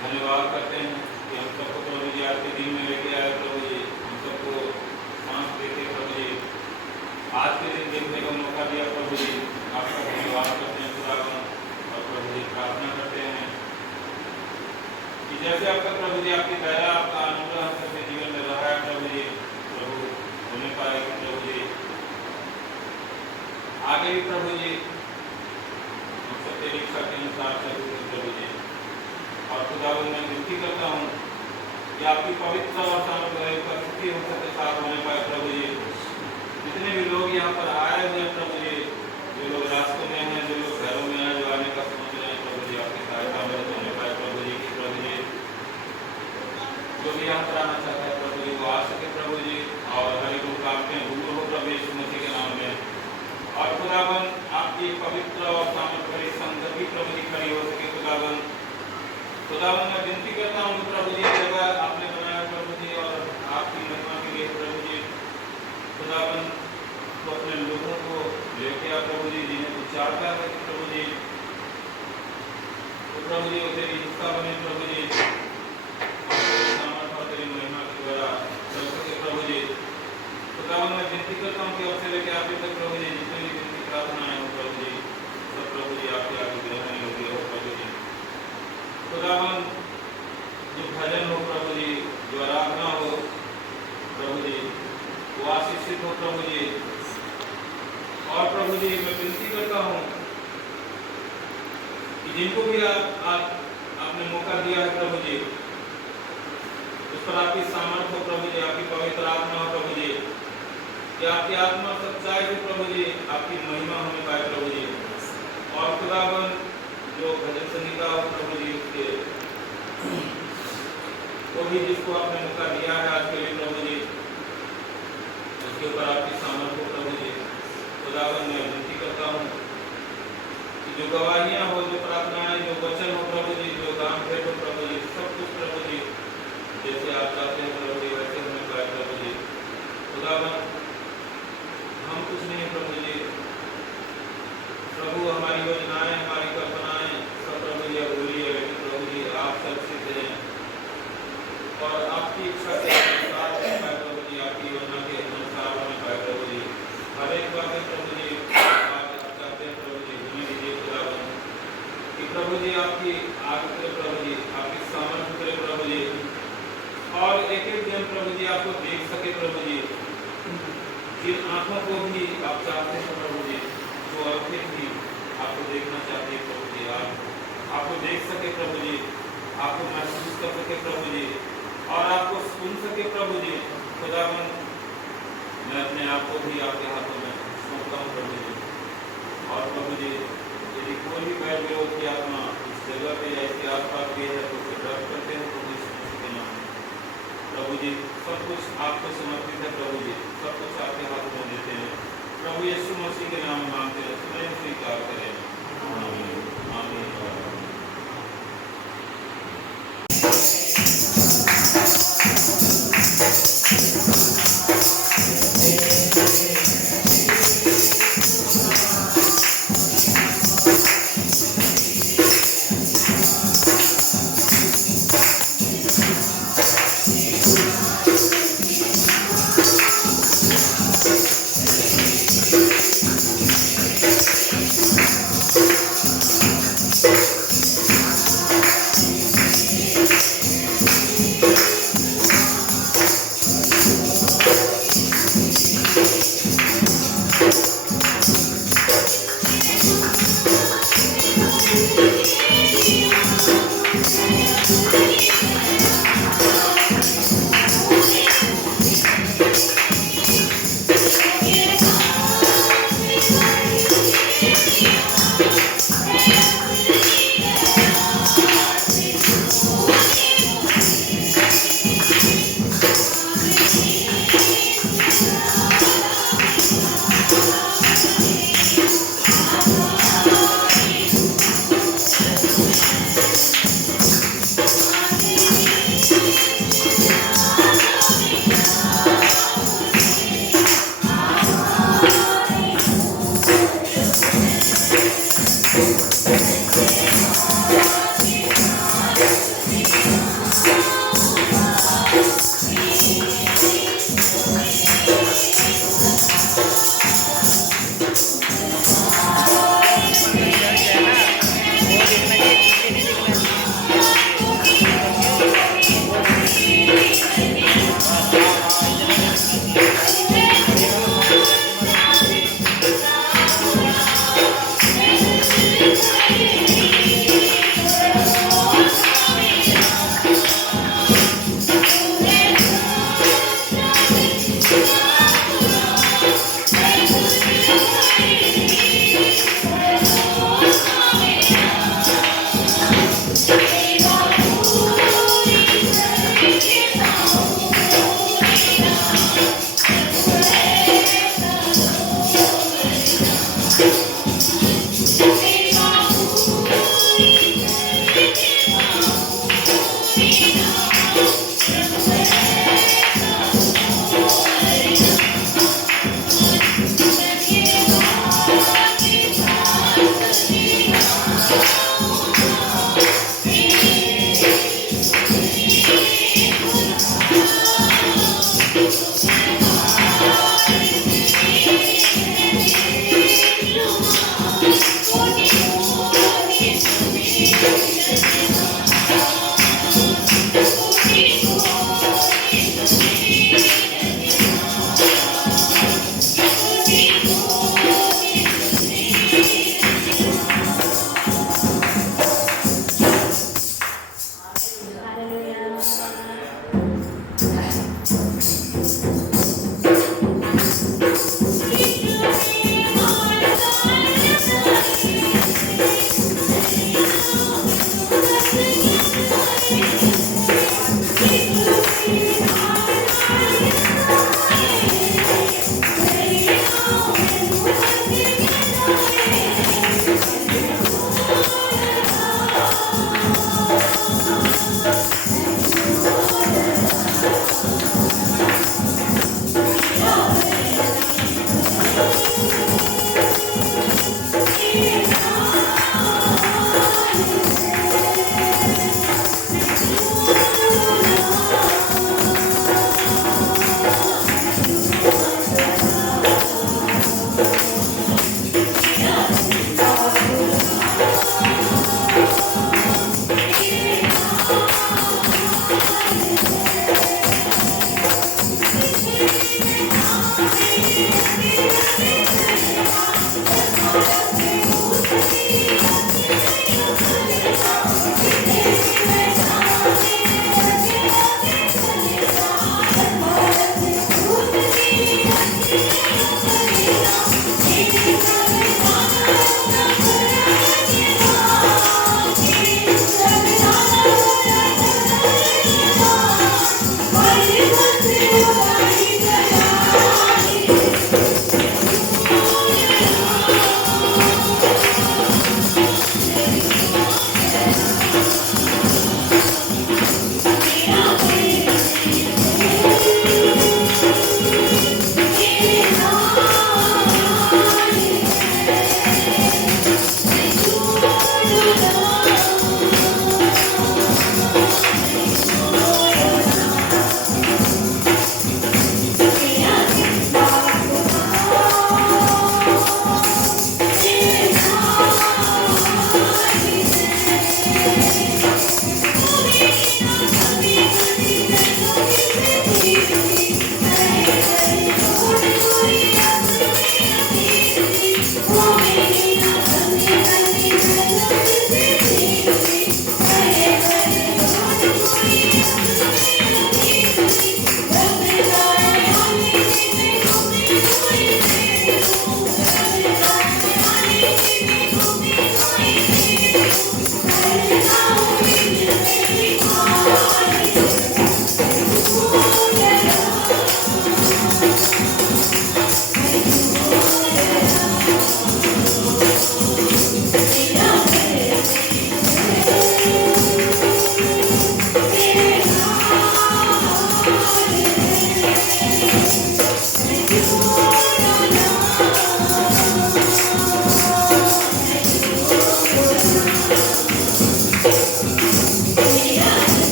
धन्यवाद करते हैं कि हम सबको प्रभु जी आज के दिन में लेके आए प्रभु जी, हम सबको सांस देते प्रभु जी, आज के दिन देखने का मौका दिया प्रभु जी, आपका धन्यवाद करते हैं खुदावन। और प्रभु जी प्रार्थना करते हैं कि जैसे अब तक प्रभु जी आपकी दया आपका अनुग्रह हम सबके जीवन में रहा है प्रभु जी, प्रभु होने पाए कि प्रभु जी आगे भी प्रभु जी हम सबके इच्छा के अनुसार चलते प्रभु जी। और खुदावन मैं विनती करता हूँ कि आपकी पवित्र और सामर्थ्य उपस्थिति हम सबके साथ होने पाए प्रभु जी। जितने भी लोग यहाँ पर आए हुए हैं प्रभु जी, जो लोग रास्तों में हैं, जो लोग घरों में हैं, जो आने का सोच रहे हैं प्रभु जी, आपकी सहायता मदद होने पाए प्रभु जी की प्रभु जी। जो भी यहाँ पर आना चाहता है प्रभु जी वो आ सके प्रभु जी, और हर एक रुकावटें दूर हो प्रभु यीशु मसीह के नाम में। और खुदावन आपकी पवित्र और सामर्थ्य संगति प्रभु जी खड़ी हो सके खुदावन। खुदावन मैं विनती करता हूँ प्रभु जी, जगह आपने बनाया प्रभु जी और आपकी महिमा के लिए प्रभु जी, खुदावन तो अपने लोगों को लेके आ प्रभु जी, जिन्हें विचारता है प्रभु जी, तो प्रभु जी वो तेरी हिस्सा बने प्रभु जी, सामर्थ्य और तेरी महिमा के द्वारा चल सके प्रभु जी। खुदावन मैं विनती करता हूँ कि अब से लेके आगे तक प्रभु जी जितनी भी विनती प्रार्थनाएं हो प्रभु जी, सब प्रभु जी आपके आगे ग्रहण योग्य हो प्रभु जी। खुदावन जो भजन हो प्रभु जी, जो आराधना हो प्रभु जी, वो आशीषित हो प्रभु जी। और प्रभु जी मैं विनती करता हूँ कि जिनको भी आपने मौका दिया है प्रभु जी, उस पर आपकी सामर्थ्य हो प्रभु जी, आपकी पवित्र आत्मा हो प्रभु जी, कि आपकी आत्मा सच्चाई से प्रभु जी आपकी महिमा होने पाए प्रभु जी। और खुदावन जो भजन संगीता हो प्रभु जी, उसके वो भी जिसको आपने मौका दिया है आज के लिए प्रभु जी, उसके ऊपर आपकी सामर्थ्य हो प्रभु जी। खुदावन मैं विनती करता हूँ कि जो गवाहियाँ हो, जो प्रार्थनाएं, जो वचन हो प्रभु जी, जो दान भेंट हो प्रभु जी, सब कुछ प्रभु जी जैसे आप चाहते हैं प्रभु जी वैसे होने पाए प्रभु जी। खुदावन हम कुछ नहीं प्रभु जी, प्रभु हमारी योजनाएं, हमारी कल्पनाएं सब प्रभु जी अधूरी है, लेकिन प्रभु जी आप सर्वसिद्ध हैं और आपकी इच्छा के अनुसार होने पाए प्रभु जी, आपकी योजना के अनुसार होने पाए प्रभु जी। हर एक बात प्रभु जी आप चाहते हैं प्रभु जी होने दीजिए खुदावन, कि प्रभु जी आपकी आग करे प्रभु जी, आपकी सामर्थ्य करे प्रभु जी, और एक एक दिन प्रभु जी आपको देख सके प्रभु जी, जिन आंखों को भी आप चाहते हैं प्रभु जी, जो आंखें भी आपको देखना चाहते हैं प्रभु जी, आपको देख सके प्रभु जी, आपको महसूस कर सके प्रभु जी, और आपको सुन सके प्रभु जी। खुदावन मैं अपने आप को भी आपके हाथों में सौंपता हूँ प्रभु जी। और प्रभु जी यदि कोई भी बैर विरोध की आत्मा इस जगह पे या इसके आसपास भी है तो उसे ड्रग करते हैं प्रभु जी नाम प्रभु जी, सब कुछ आपको समर्पित है प्रभु जी, सब कुछ आपके हाथ में देते हैं प्रभु यीशु मसीह के नाम में मांगते हैं, स्वयं स्वीकार करें। आमीन आमीन।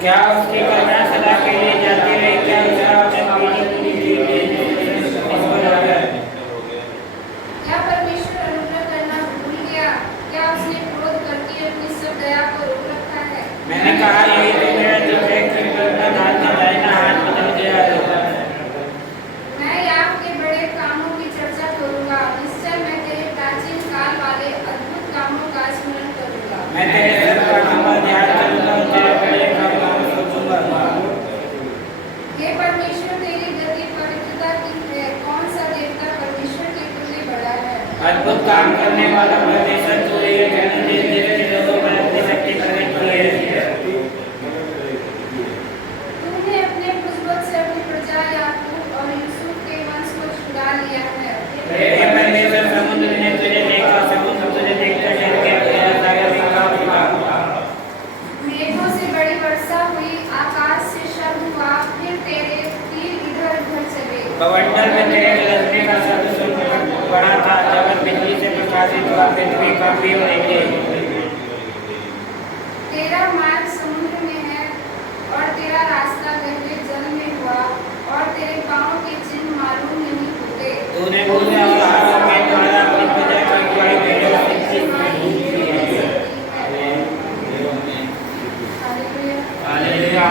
क्या उसकी करुणा सदा के लिए जाती रही? क्या उसका क्या परमेश्वर अनुग्रह करना भूल गया? क्या उसने क्रोध करके अपनी सब दया को रोक रखा है? मैंने कहा यही तो मेरा दुख है कि अपना दाहिना हाथ बदल गया है। मैं याकूब के बड़े कामों की चर्चा करूंगा। निश्चय मैं तेरे प्राचीन काल वाले अद्भुत कामों का स्मरण करूंगा। मैं तेरे सब कामों का ध्यान करूंगा और तेरे बड़े कामों को सोचूंगा। हे परमेश्वर, तेरी गति पवित्रता की है। कौन सा देवता परमेश्वर के तुल्य बड़ा है? अद्भुत काम करने वाला परमेश्वर तू ही है, कहने तेरे लोगों में अपनी शक्ति प्रकट की है। तूने अपने पूर्वज से अपनी प्रजा याकूब और यूसुफ के वंश को छुड़ा लिया है। हे परमेश्वर, समुद्र ने तुझे देखा, समुद्र तुझे देखकर डर गया, तेरा सागर भी कांप उठा। मेघों से बड़ी वर्षा हुई, आकाश से शब्द हुआ, फिर तेरे तीर इधर उधर चले। बवंडर में तेरे गरजने का शब्द सुन पड़ा था, जगत बिजली से प्रकाशित हुआ, पृथ्वी कांपी और हिली। तेरा मार्ग समुद्र में है और तेरा रास्ता गहरे जल में हुआ, और तेरे पाँव के चिन्ह मालूम नहीं होते। तूने मुझे और हारों के द्वारा अपनी प्रजा की अगुवाई मेरे शिक्षित की है। हालेलुया।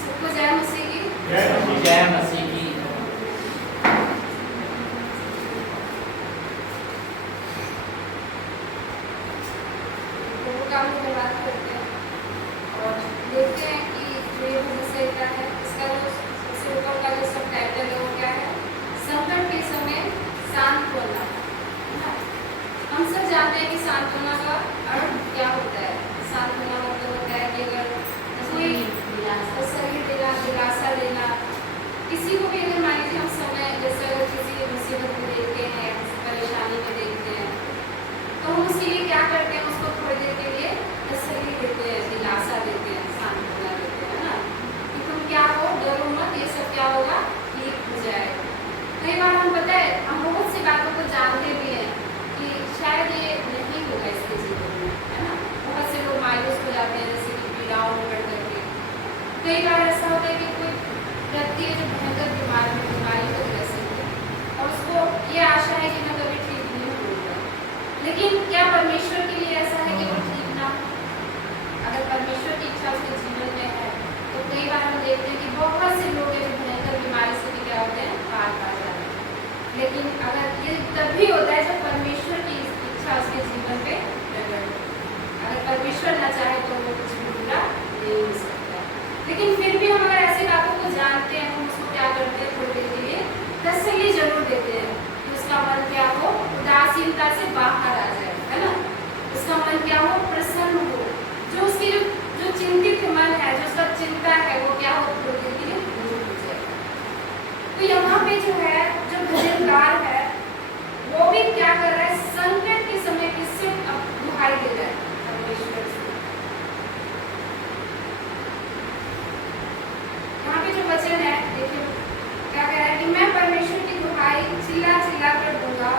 सबको जय मसीह की। जय मसीह की। प्रभु का हम धन्यवाद करते हैं और देखते हैं कि जो ये भजन संहिता है, इसका जो सबसे ऊपर का जो सब टाइटल है वो क्या है? संकट के समय सांत्वना। है ना? हम सब जानते हैं कि सांत्वना का अर्थ क्या होता है। सांत्वना मतलब होता है कि अगर कोई तसल्ली देना, दिलासा देना, किसी को भी अगर मान लीजिए हम समय जैसे अगर किसी मुसीबत में देखते हैं, किसी परेशानी में देखते हैं, तो हम उसके लिए क्या करते हैं? उसको थोड़ी देर के लिए तसल्ली देते हैं, दिलासा देते हैं, सांत्वना देते हैं, है ना? कि तुम क्या हो, डरो मत, ये सब क्या होगा, ठीक हो जाएगा। कई बार हम पता है हम बहुत सी बातों को जानते भी हैं कि शायद ये नहीं होगा इसके जीवन में, है ना? बहुत से लोग मायूस हो जाते हैं, जैसे कि पीड़ाओं में पड़ करके। कई बार ऐसा होता है कि कोई व्यक्ति है जो भयंकर बीमारी की वजह से है और उसको ये आशा है कि मैं कभी ठीक नहीं होऊंगा, लेकिन क्या परमेश्वर के लिए ऐसा है कि वो ठीक ना हो? अगर परमेश्वर की इच्छा उसके जीवन में है तो कई बार हम देखते हैं कि बहुत से लोग हैं जो भयंकर बीमारी से भी क्या होते हैं, पार पा जाते हैं। लेकिन अगर ये तभी होता है जब परमेश्वर की इच्छा उसके जीवन पे प्रकट हो। अगर परमेश्वर ना चाहे तो वो कुछ भी बुरा नहीं हो सकता। लेकिन फिर भी हम अगर ऐसी बातों को जानते हैं, हम उसको क्या करते हैं, थोड़ी देर के लिए तसल्ली जरूर देते हैं कि उसका मन क्या हो, उदासीनता से बाहर आ जाए, है ना? उसका मन क्या हो, प्रसन्न हो। जो उसकी जो चिंतित मन है, जो उसका चिंता है, वो क्या हो, थोड़ी देर के लिए दूर हो जाए। तो यहाँ पे जो है, जो भजनकार है, वो भी क्या कर रहा है? संकट के समय किससे दुहाई दे रहा है? परमेश्वर से। यहाँ पे जो वचन है, देखिए क्या कह रहा है कि मैं परमेश्वर की दुहाई चिल्ला चिल्ला कर दूंगा,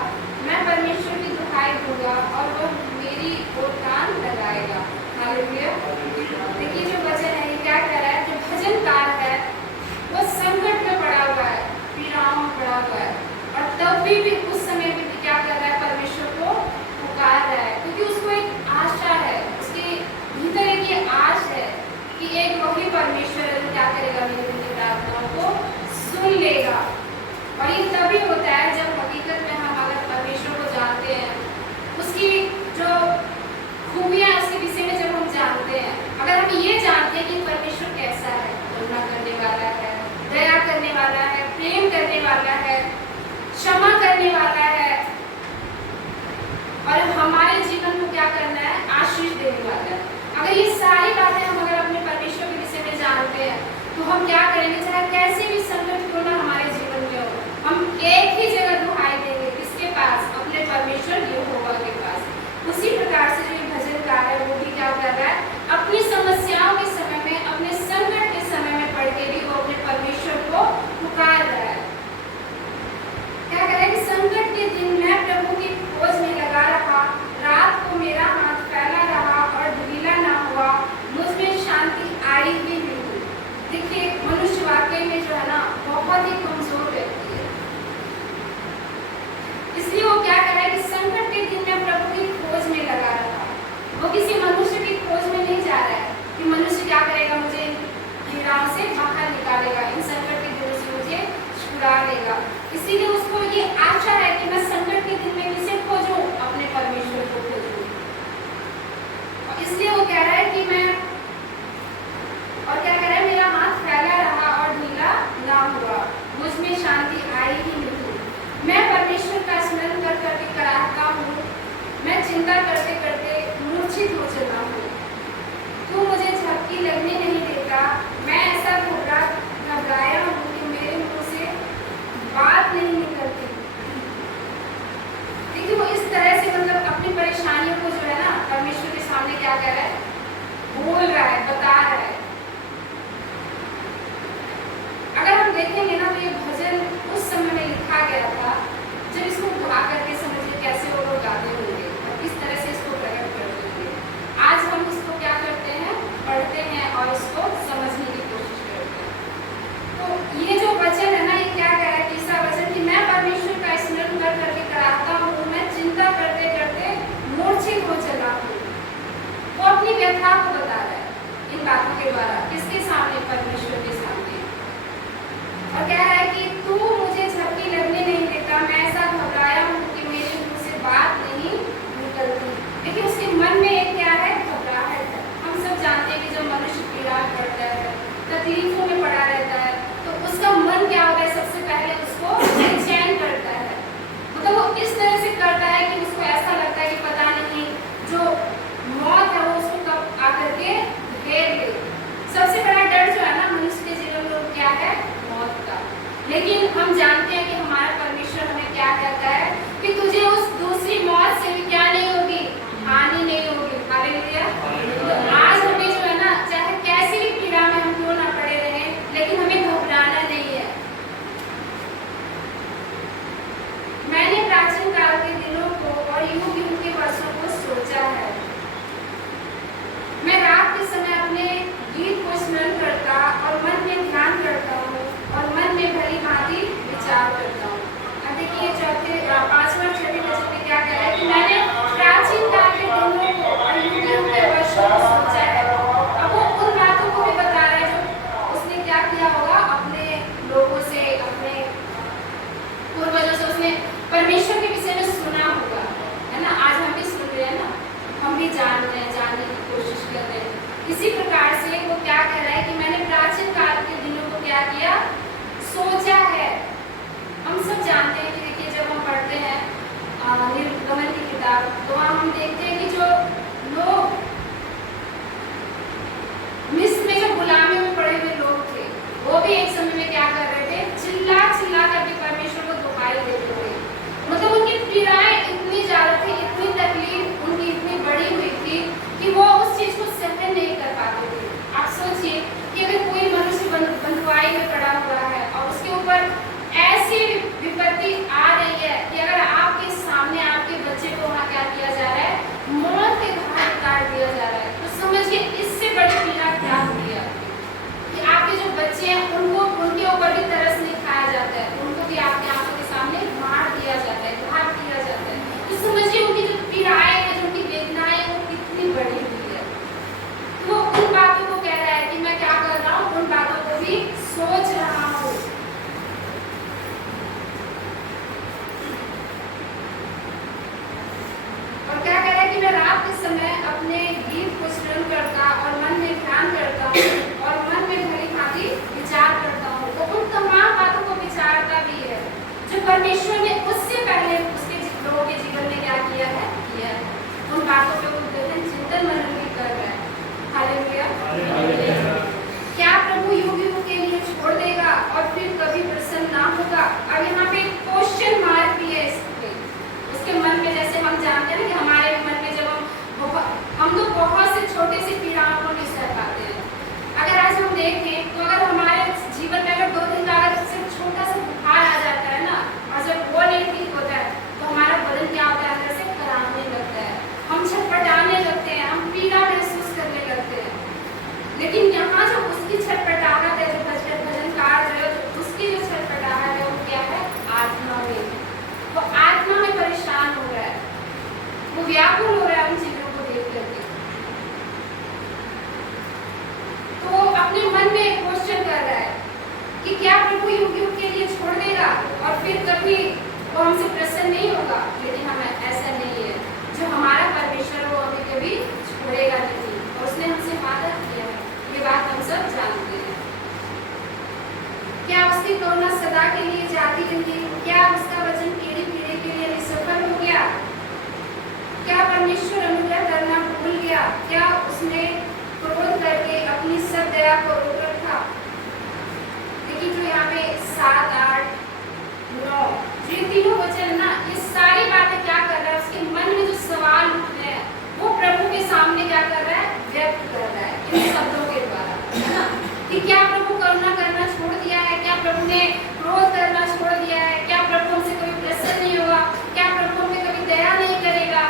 मैं परमेश्वर की दुहाई दूंगा और वह मेरी ओर कान लगाएगा। हालेलुया। देखिए जो वचन है, ये क्या कह रहा है? जो भजनकार है वो संकट में पड़ा हुआ है, पीड़ाओं में पड़ा हुआ है, और तब भी उस समय भी क्या कर रहा है? परमेश्वर को पुकार रहा है, क्योंकि उसको एक आशा है, उसके भीतर एक ये आश है कि एक वही परमेश्वर है जो क्या करेगा, मेरी उनकी प्रार्थनाओं को सुन लेगा। और ये तभी होता है जब हकीकत में हम अगर परमेश्वर को जानते हैं, उसकी जो खूबियां उसके विषय में जब हम जानते हैं, अगर हम ये जानते हैं कि परमेश्वर कैसा है, करुणा करने वाला है, दया करने वाला है, प्रेम करने वाला है, क्षमा करने वाला है, और हमारे जीवन को क्या करना है? आशीष देने वाला है। अगर ये सारी बातें हम अगर अपने परमेश्वर के विषय में जानते हैं, तो हम क्या करेंगे? चाहे कैसे भी संकट क्यों ना हमारे जीवन में हो, हम एक ही जगह दुहाई देंगे, किसके पास? अपने परमेश्वर यहोवा के पास। उसी प्रकार से जो भजनकार है वो भी क्या कर रहा है? अपनी समस्याओं के समय में, अपने संकट के समय में पढ़ के भी वो अपने परमेश्वर को पुकार रहा है। देगा। इसीलिए उसको ये आशा है कि मैं संकट के दिन में किसे खोजूं, अपने परमेश्वर को खोजूं। और इसलिए वो कह रहा है कि मैं, और क्या कह रहा है, मेरा हाथ फैला रहा और ढीला ना हुआ, मुझ में शांति आई ही नहीं। मैं परमेश्वर का स्मरण कर करके कराहता हूँ, मैं चिंता करते करते मूर्छित हो चला हूँ। तू मुझे झपकी लगने नहीं देता, मैं ऐसा घबराया हूँ कि मेरे मुंह से बात नहीं निकलती। देखिए वो इस तरह से मतलब अपनी परेशानियों को जो है ना परमेश्वर के सामने क्या कर रहा है, बोल रहा है, बता रहा है। अगर हम देखेंगे ना तो ये भजन उस समय में लिखा गया था जब इसको गा करके समझिए कैसे वो लोग गाते होंगे और किस तरह से इसको प्रकट करते होंगे। आज हम इसको क्या करते हैं, पढ़ते हैं और इसको समझने की कोशिश करते हैं। तो ये जो वचन है ना, ये क्या कह रहा है, तीसरा वचन, कि मैं परमेश्वर का स्मरण कर करके कराहता हूँ, मैं चिंता करते करते मूर्छित हो चला हूँ। वो अपनी व्यथा को बता रहा है इन बातों के द्वारा, किसके सामने, परमेश्वर के सामने। और कह रहा है कि तू मुझे झपकी लगने नहीं देता, मैं ऐसा घबराया हूँ कि मेरे मुंह से बात नहीं निकलती। देखिए उसके मन में एक क्या है, घबराहट है। हम सब जानते हैं कि जब मनुष्य पीड़ा पड़ता है, तकलीफों में पड़ा रहता है, तो उसका मन क्या होता है, सबसे पहले उसको बेचैन करता है। मतलब वो इस तरह से करता है कि उसको ऐसा लगता है कि पता नहीं जो मौत है वो उसको कब आकर के घेर ले। सबसे बड़ा डर जो है ना मनुष्य के जीवन में क्या है, मौत का। लेकिन हम जानते हैं कि हमारा परमेश्वर हमें क्या कहता है कि तुझे उस दूसरी मौत से भी क्या नहीं होगी, हानि नहीं होगी। हालेलुया। आज हमें जो है ना, चाहे कैसी भी पीड़ा में हम क्यों ना पड़े रहे, लेकिन हमें घबराना नहीं है। मैंने प्राचीन काल के दिनों को और युग युग के वर्षों को सोचा है। मैं रात के समय अपने गीत को स्मरण करता और मन में ध्यान करता हूँ और मन में भली भांति विचार करता हूँ। अब देखिए चौथे 5वां 6वें वचन में क्या कह रहा है कि मैंने प्राचीन काल के दिनों को और युग युग के वर्षों को सोचा है। अब वो उन बातों को भी बता रहा है जो उसने क्या किया होगा, अपने लोगों से, अपने पूर्वजों से उसने परमेश्वर के विषय में सुना होगा, है ना। आज हम भी सुन रहे हैं ना, हम भी जान रहे हैं, जानने की कोशिश कर रहे हैं। इसी प्रकार से वो क्या कह रहा है कि मैंने प्राचीन काल के दिनों को क्या किया, सोचा है। हम सब जानते हैं कि देखिए जब हम पढ़ते हैं निर्गमन की किताब, तो वहाँ हम देखते हैं कि जो लोग मिस्र में जो गुलामी में पड़े हुए लोग थे, वो भी एक समय में क्या कर रहे थे, चिल्ला चिल्ला करके परमेश्वर को दुहाई देते हुए। मतलब उनकी पीड़ाएं इतनी ज्यादा थी, इतनी तकलीफ उनकी इतनी बड़ी हुई थी कि वो उस चीज को सहन नहीं कर पाते थे। आप सोचिए कि अगर कोई मनुष्य बंधुआई में पड़ा हुआ है और उसके ऊपर ऐसी विपत्ति आ रही है कि अगर आपके सामने आपके बच्चे को वहाँ क्या किया जा रहा है, मौत के घाट उतार दिया जा रहा है, तो समझिए इससे बड़ी पीड़ा क्या हुई है कि आपके जो बच्चे हैं उनको, उनके ऊपर भी तरस नहीं खाया जाता है, उनको भी आपके आंखों के सामने मार दिया जाता है, घात किया जाता है। तो समझिए उनकी जो पीड़ाएं हैं, जो उनकी वेदनाएं हैं, वो कितनी बड़ी हुई है। तो वो उन बातों को कह रहा है कि मैं क्या कर रहा हूँ, उन बातों को भी सोच रहा हूँ। और क्या कह रहा है कि मैं रात के समय अपने गीत को स्मरण करता और मन में ध्यान करता हूँ और मन में भली भांति विचार करता हूँ। तो उन तमाम बातों को विचारता भी है जो परमेश्वर ने उससे पहले उसके लोगों के जीवन में क्या किया है। उन बातों पे वो चिंतन मनन भी कर रहा है। हालेलुया। क्या प्रभु युग युग के लिए छोड़ देगा और फिर कभी प्रसन्न ना होगा? अब यहाँ पे क्वेश्चन मार्क भी है इसके उसके मन में। जैसे हम जानते हैं ना कि हमारे मन में जब हम तो बहुत से छोटे से पीड़ाओं को नहीं सह पाते हैं। अगर आज हम देखें तो अगर हमारे जीवन में अगर 2 दिन का अगर सिर्फ छोटा सा बुखार आ जाता है ना, और जब वो नहीं उसकी करुणा सदा के लिए जाती रही? क्या उसका वचन पीढ़ी पीढ़ी के लिए निष्फल हो गया? क्या परमेश्वर अनुग्रह करना भूल गया? क्या उसने क्रोध करके अपनी सब दया को रोक रखा? देखिए जो यहाँ पे 7, 8, 9 जो ये तीनों वचन ना, ये सारी बातें क्या कर रहा है, उसके मन में जो सवाल उठ रहे हैं वो प्रभु के सामने क्या कर रहा है, व्यक्त कर रहा है इन शब्दों के द्वारा, है ना। कि क्या प्रभु करुणा करना छोड़ दिया है? क्या प्रभु ने क्रोध करना छोड़ दिया है? क्या प्रभु हमसे कभी प्रसन्न नहीं होगा? क्या प्रभु हमें कभी दया नहीं करेगा?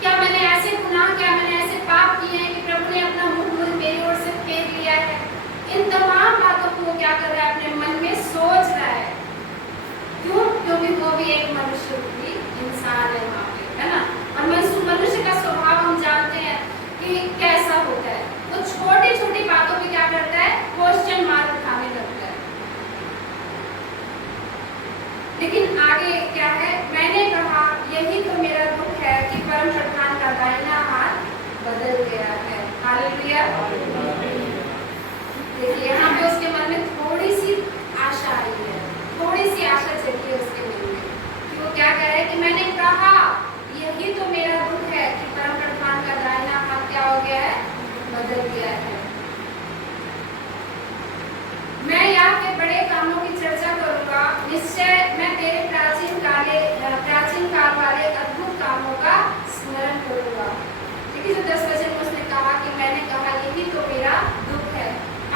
क्या मैंने ऐसे गुनाह, क्या मैंने ऐसे पाप किए हैं कि प्रभु ने अपना मुंह मेरी ओर से फेर लिया है? इन तमाम बातों को वो क्या कर रहा है, अपने मन में सोच रहा है। क्यों? क्योंकि वो भी एक मनुष्य रूपी इंसान है वहाँ पे, है ना। और मनुष्य का स्वभाव हम जानते हैं कि कैसा होता है, वो छोटी छोटी बातों पे क्या करता है, क्वेश्चन मार्क उठाने लगता है। लेकिन आगे क्या है, मैंने कहा यही तो मेरा दुख है कि परम प्रधान का दाहिना हाथ बदल गया है। हालेलुया। देखिए यहाँ पे उसके मन में थोड़ी सी आशा आई है, थोड़ी सी आशा जगी है उसके मन में कि वो क्या कह रहा है कि मैंने कहा यही तो मेरा दुख है कि परम प्रधान का दाहिना हाथ क्या हो गया है, बदल गया है। मैं यहाँ के बड़े कामों की चर्चा करूंगा, निश्चय मैं तेरे प्राचीन काल वाले अद्भुत कामों का स्मरण करूंगा। देखिए जो 10 वचन में उसने कहा कि मैंने कहा यही तो मेरा दुख है।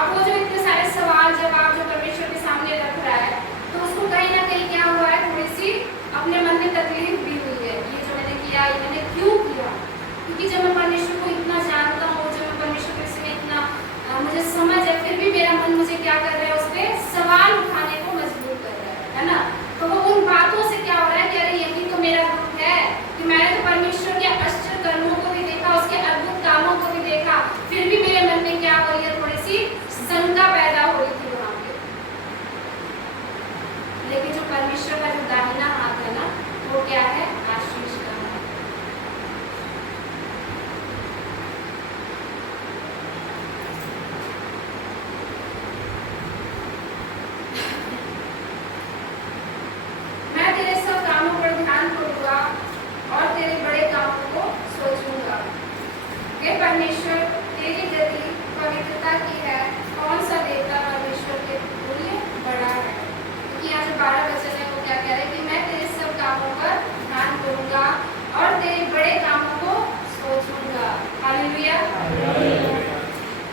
अब वो जो इतने सारे सवाल जवाब जो परमेश्वर के सामने रख रहा है, तो उसको कहीं ना कहीं क्या हुआ है, थोड़ी सी अपने मन में तकलीफ भी हुई है। ये जो मैंने किया, ये मैंने क्यों किया? क्योंकि जब मैं परमेश्वर को इतना जानता हूँ, जब मैं परमेश्वर के इसमें इतना मुझे समझ है, फिर भी मेरा मन मुझे क्या कर रहा है, उस पर सवाल उठाने को मजबूर कर रहा है ना। तो वो उन बातों से क्या हो रहा है कि अरे यही तो मेरा दुख है कि मैंने तो परमेश्वर के आश्चर्य कर्मों को भी देखा, उसके अद्भुत कामों को भी देखा, फिर भी मेरे मन में क्या हो रही है, थोड़ी सी शंका पैदा हो रही थी वहां पे। लेकिन जो परमेश्वर का जो दाहिना हाथ है ना, वो क्या है, आशीष का है। मैं तेरे सब कामों पर ध्यान करूंगा और तेरे बड़े कामों को सोचूंगा। हे परमेश्वर, तेरी गति पवित्रता की है, कौन सा देवता परमेश्वर के तुल्य बड़ा है। क्योंकि यहाँ जो 12 वचन है वो क्या कह रहे हैं कि मैं तेरे सब कामों पर ध्यान करूंगा और तेरे बड़े कामों को सोचूंगा। हालेलुया।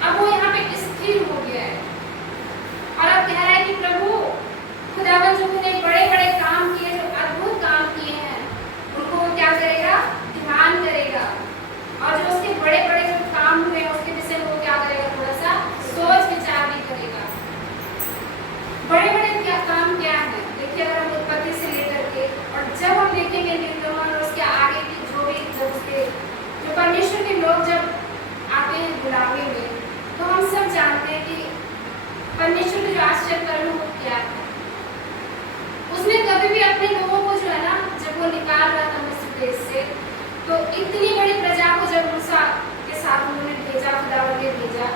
अब वो यहाँ पे स्थिर हो गया है और अब कह रहा है कि प्रभु खुदावन जो तूने बड़े बड़े काम किए, जो अद्भुत काम किए हैं, उनको वो क्या करेगा, ध्यान करेगा। और जो उसके बड़े बड़े जो काम हुए उसके विषय में वो क्या करेगा, थोड़ा सा सोच विचार भी करेगा। बड़े बड़े क्या काम क्या है, देखिए अगर हम उत्पत्ति से लेकर के और जब हम देखेंगे निर्गमन और उसके आगे की जो भी, जब उसके जो परमेश्वर के लोग जब आते हैं बुलावे में, तो हम सब जानते हैं कि परमेश्वर के जो आश्चर्य कर्म वो क्या है। उसने कभी भी अपने लोगों को जो है ना, जब वो निकाल रहा था मिस्र देश से, तो इतनी बड़ी प्रजा को जब मूसा के साथ उन्होंने भेजा, खुदावन ने भेजा,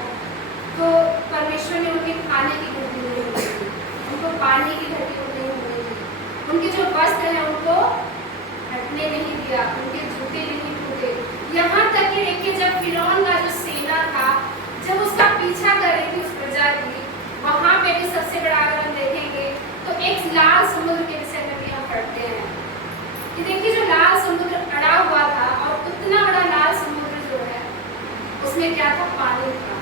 तो परमेश्वर ने उनके खाने की घटी नहीं हुई थी, उनको पानी की घटी नहीं हुई थी, उनके जो वस्त्र हैं उनको हटने नहीं दिया, उनके जूते नहीं टूटे। यहाँ तक कि देखिए जब फिरौन का जो सेना था, जब उसका पीछा कर रही थी उस प्रजा की, वहाँ पे भी सबसे बड़ा अगर हम देखेंगे तो एक लाल समुद्र के विषय में भी हम पढ़ते हैं कि देखिए जो लाल समुद्र अड़ा हुआ था और उतना बड़ा लाल समुद्र जो है उसमें क्या था, पानी था,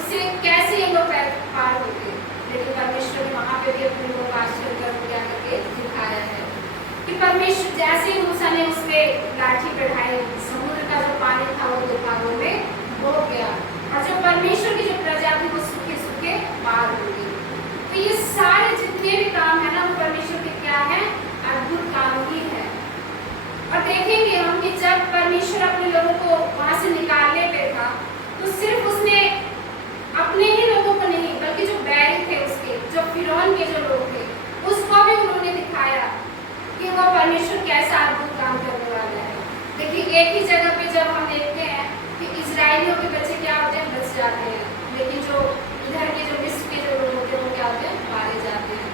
उससे कैसे ये लोग पार होते। लेकिन परमेश्वर ने वहाँ पे भी अपने लोगों को आश्चर्य कर्म क्या करके दिखाया है कि परमेश्वर जैसे ही मूसा ने उस पर लाठी बढ़ाई, समुद्र का जो पानी था वो 2 भागों में हो गया और जो परमेश्वर की जो प्रजा थी वो सूखे सूखे पार हो गई। तो ये सारे जितने भी काम है ना, वो परमेश्वर के क्या है, अद्भुत काम ही है। और देखेंगे हम कि जब परमेश्वर अपने लोगों को वहां से निकालने पे था, तो सिर्फ उसने अपने ही लोगों को नहीं, बल्कि जो बैरी थे उसके, जो फिरौन के जो लोग थे, उसको भी उन्होंने दिखाया कि वो परमेश्वर कैसा अद्भुत काम करने वाला है। देखिए एक ही जगह पे जब हम देखते हैं कि इजराइलियों के बच्चे क्या होते हैं, बच जाते हैं, लेकिन जो इधर के जो मिस्र के जो लोग होते हैं वो क्या होते हैं, मारे जाते हैं।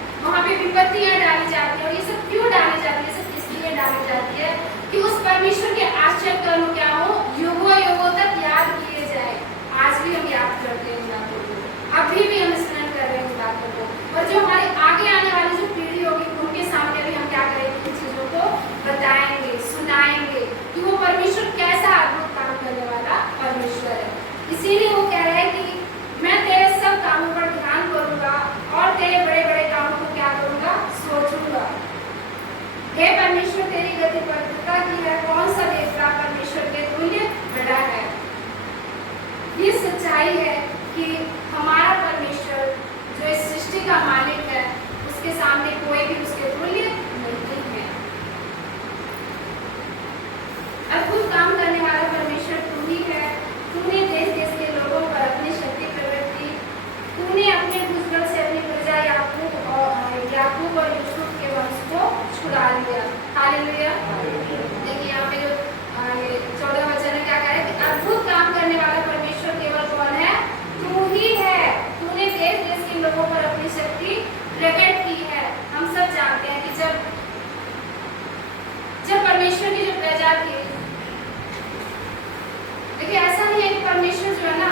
विपत्तियां डाली जाती है और ये सब क्यों डाली जाती है, सब किस लिए डाली जाती है कि उस परमेश्वर के आश्चर्य कर्म क्या हो युगों युगों तक याद किए जाए। आज भी हम याद करते हैं इन बातों को, अभी भी हम स्मरण कर रहे हैं इन बातों को, और जो हमारे आगे आने वाली जो पीढ़ी होगी उनके सामने भी हम क्या करेंगे, इन चीजों को बताएंगे, सुनाएंगे कि वो परमेश्वर कैसा अद्भुत काम करने वाला परमेश्वर है। इसीलिए वो कह रहा है कि मैं तेरे सब कामों पर ध्यान करूंगा और तेरे बड़े बड़े कामों को क्या करूंगा, सोचूंगा। हे परमेश्वर तेरी गति पवित्रता की है, कौन सा देवता परमेश्वर के तुल्य बड़ा है। ये सच्चाई है कि हमारा परमेश्वर जो इस सृष्टि का मालिक है उसके सामने कोई भी उसके तुल्य नहीं है। अद्भुत काम करने वाला परमेश्वर तू ही है। तूने देश देश के लोगों पर अपनी शक्ति प्रकट की। तूने अपने बुजुर्ग से अपनी प्रजा याकूब और यूसुफ के वंश को छुड़ा लिया। हालेलुया। देखिए यहाँ पे जो 14 वचन में क्या कह रहा है कि अद्भुत काम करने वाला परमेश्वर केवल कौन है, तू ही है। तूने देश देश के लोगों पर अपनी शक्ति प्रकट की है। हम सब जानते हैं कि जब परमेश्वर की जो प्रजा थी, देखिए ऐसा नहीं है कि परमेश्वर जो है ना,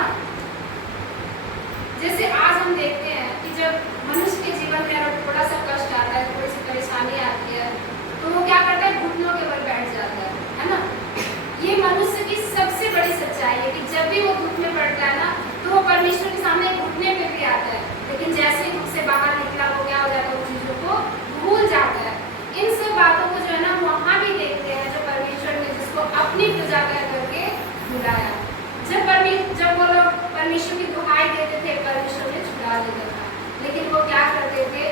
जैसे आज हम देखते हैं कि जब मनुष्य के जीवन में अगर थोड़ा सा कष्ट आता है, थोड़ी सी परेशानी आती है, तो वो क्या करता है, घुटनों के बल बैठ जाता है ना। ये मनुष्य की सबसे बड़ी सच्चाई है कि जब भी वो दुख में पड़ता है ना, तो वो परमेश्वर के सामने घुटने पे भी आता है, लेकिन जैसे ही दुख से बाहर निकला वो क्या हो जाता है, उन चीजों को भूल जाता है। इन सब बातों को जो है ना वहाँ भी देखते हैं जो परमेश्वर ने जिसको अपनी प्रजा कह करके बुलाया। जब वो लोग परमेश्वर की दुहाई देते थे, परमेश्वर ने छुड़ा देता था, लेकिन वो क्या करते थे,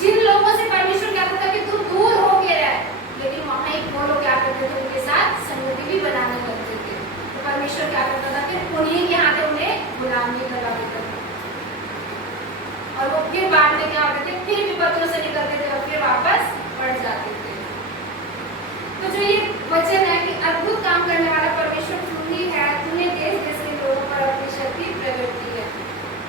जिन लोगों से परमेश्वर कहता था कि तू दूर हो के रह, लेकिन वहाँ एक वो लोग क्या करते थे, उनके साथ संगति भी बनाने लगते थे। तो परमेश्वर क्या करता था, फिर उन्हीं के हाथ उन्हें गुलामी करवा देता था, और वो फिर बाद में क्या होते थे, फिर विपत्तियों से निकलते थे और फिर वापस पड़ जाते थे। तो जो ये वचन है कि अद्भुत काम करने वाला परमेश्वर तू ही है, तूने देश देश के लोगों पर अपनी शक्ति प्रकट की है।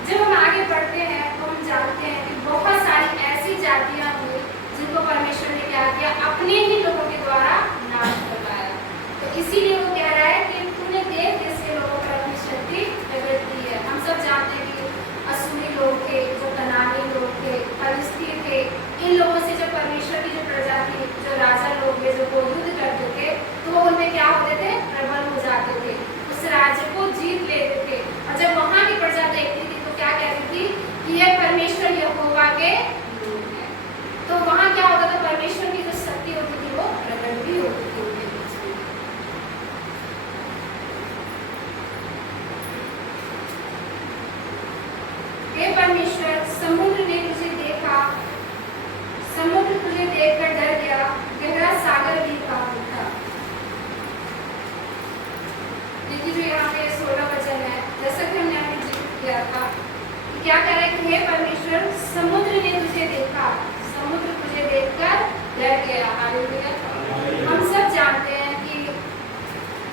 जब हम आगे बढ़ते हैं तो हम जानते हैं कि बहुत सारी ऐसी जातियां हुई जिनको परमेश्वर ने क्या किया, अपने ही लोगों के द्वारा नाश करवाया। तो इसीलिए वो कह रहा है कि तूने देश देश के लोगों पर अपनी शक्ति प्रकट की है। हम सब जानते हैं कि असूरी लोग थे, जो कनानी लोग थे, फलिस्ती थे, इन लोगों से जब परमेश्वर की जो प्रजा थी, जो राजा लोग थे, जो वो युद्ध करते थे, तो वो उनमें क्या होते थे, प्रबल हो जाते थे, उस राज्य को जीत लेते थे। और जब वहाँ की प्रजा देखती थी तो क्या कहती थी कि ये परमेश्वर यहोवा के लोग हैं। तो वहाँ क्या होता था, परमेश्वर की जो शक्ति होती थी वो प्रकट भी होती थी उनके बीच में। हे परमेश्वर, समुद्र ने तुझे देखा, समुद्र तुझे देखकर डर गया, गहरा सागर भी कांप उठा। देखिए जो यहाँ पे 16 वचन है, जैसा कि हमने अभी जिक्र किया था, कि क्या कह रहा है कि हे परमेश्वर, समुद्र ने तुझे देखा, समुद्र तुझे देखकर डर गया। हालेलुया। हम सब जानते हैं कि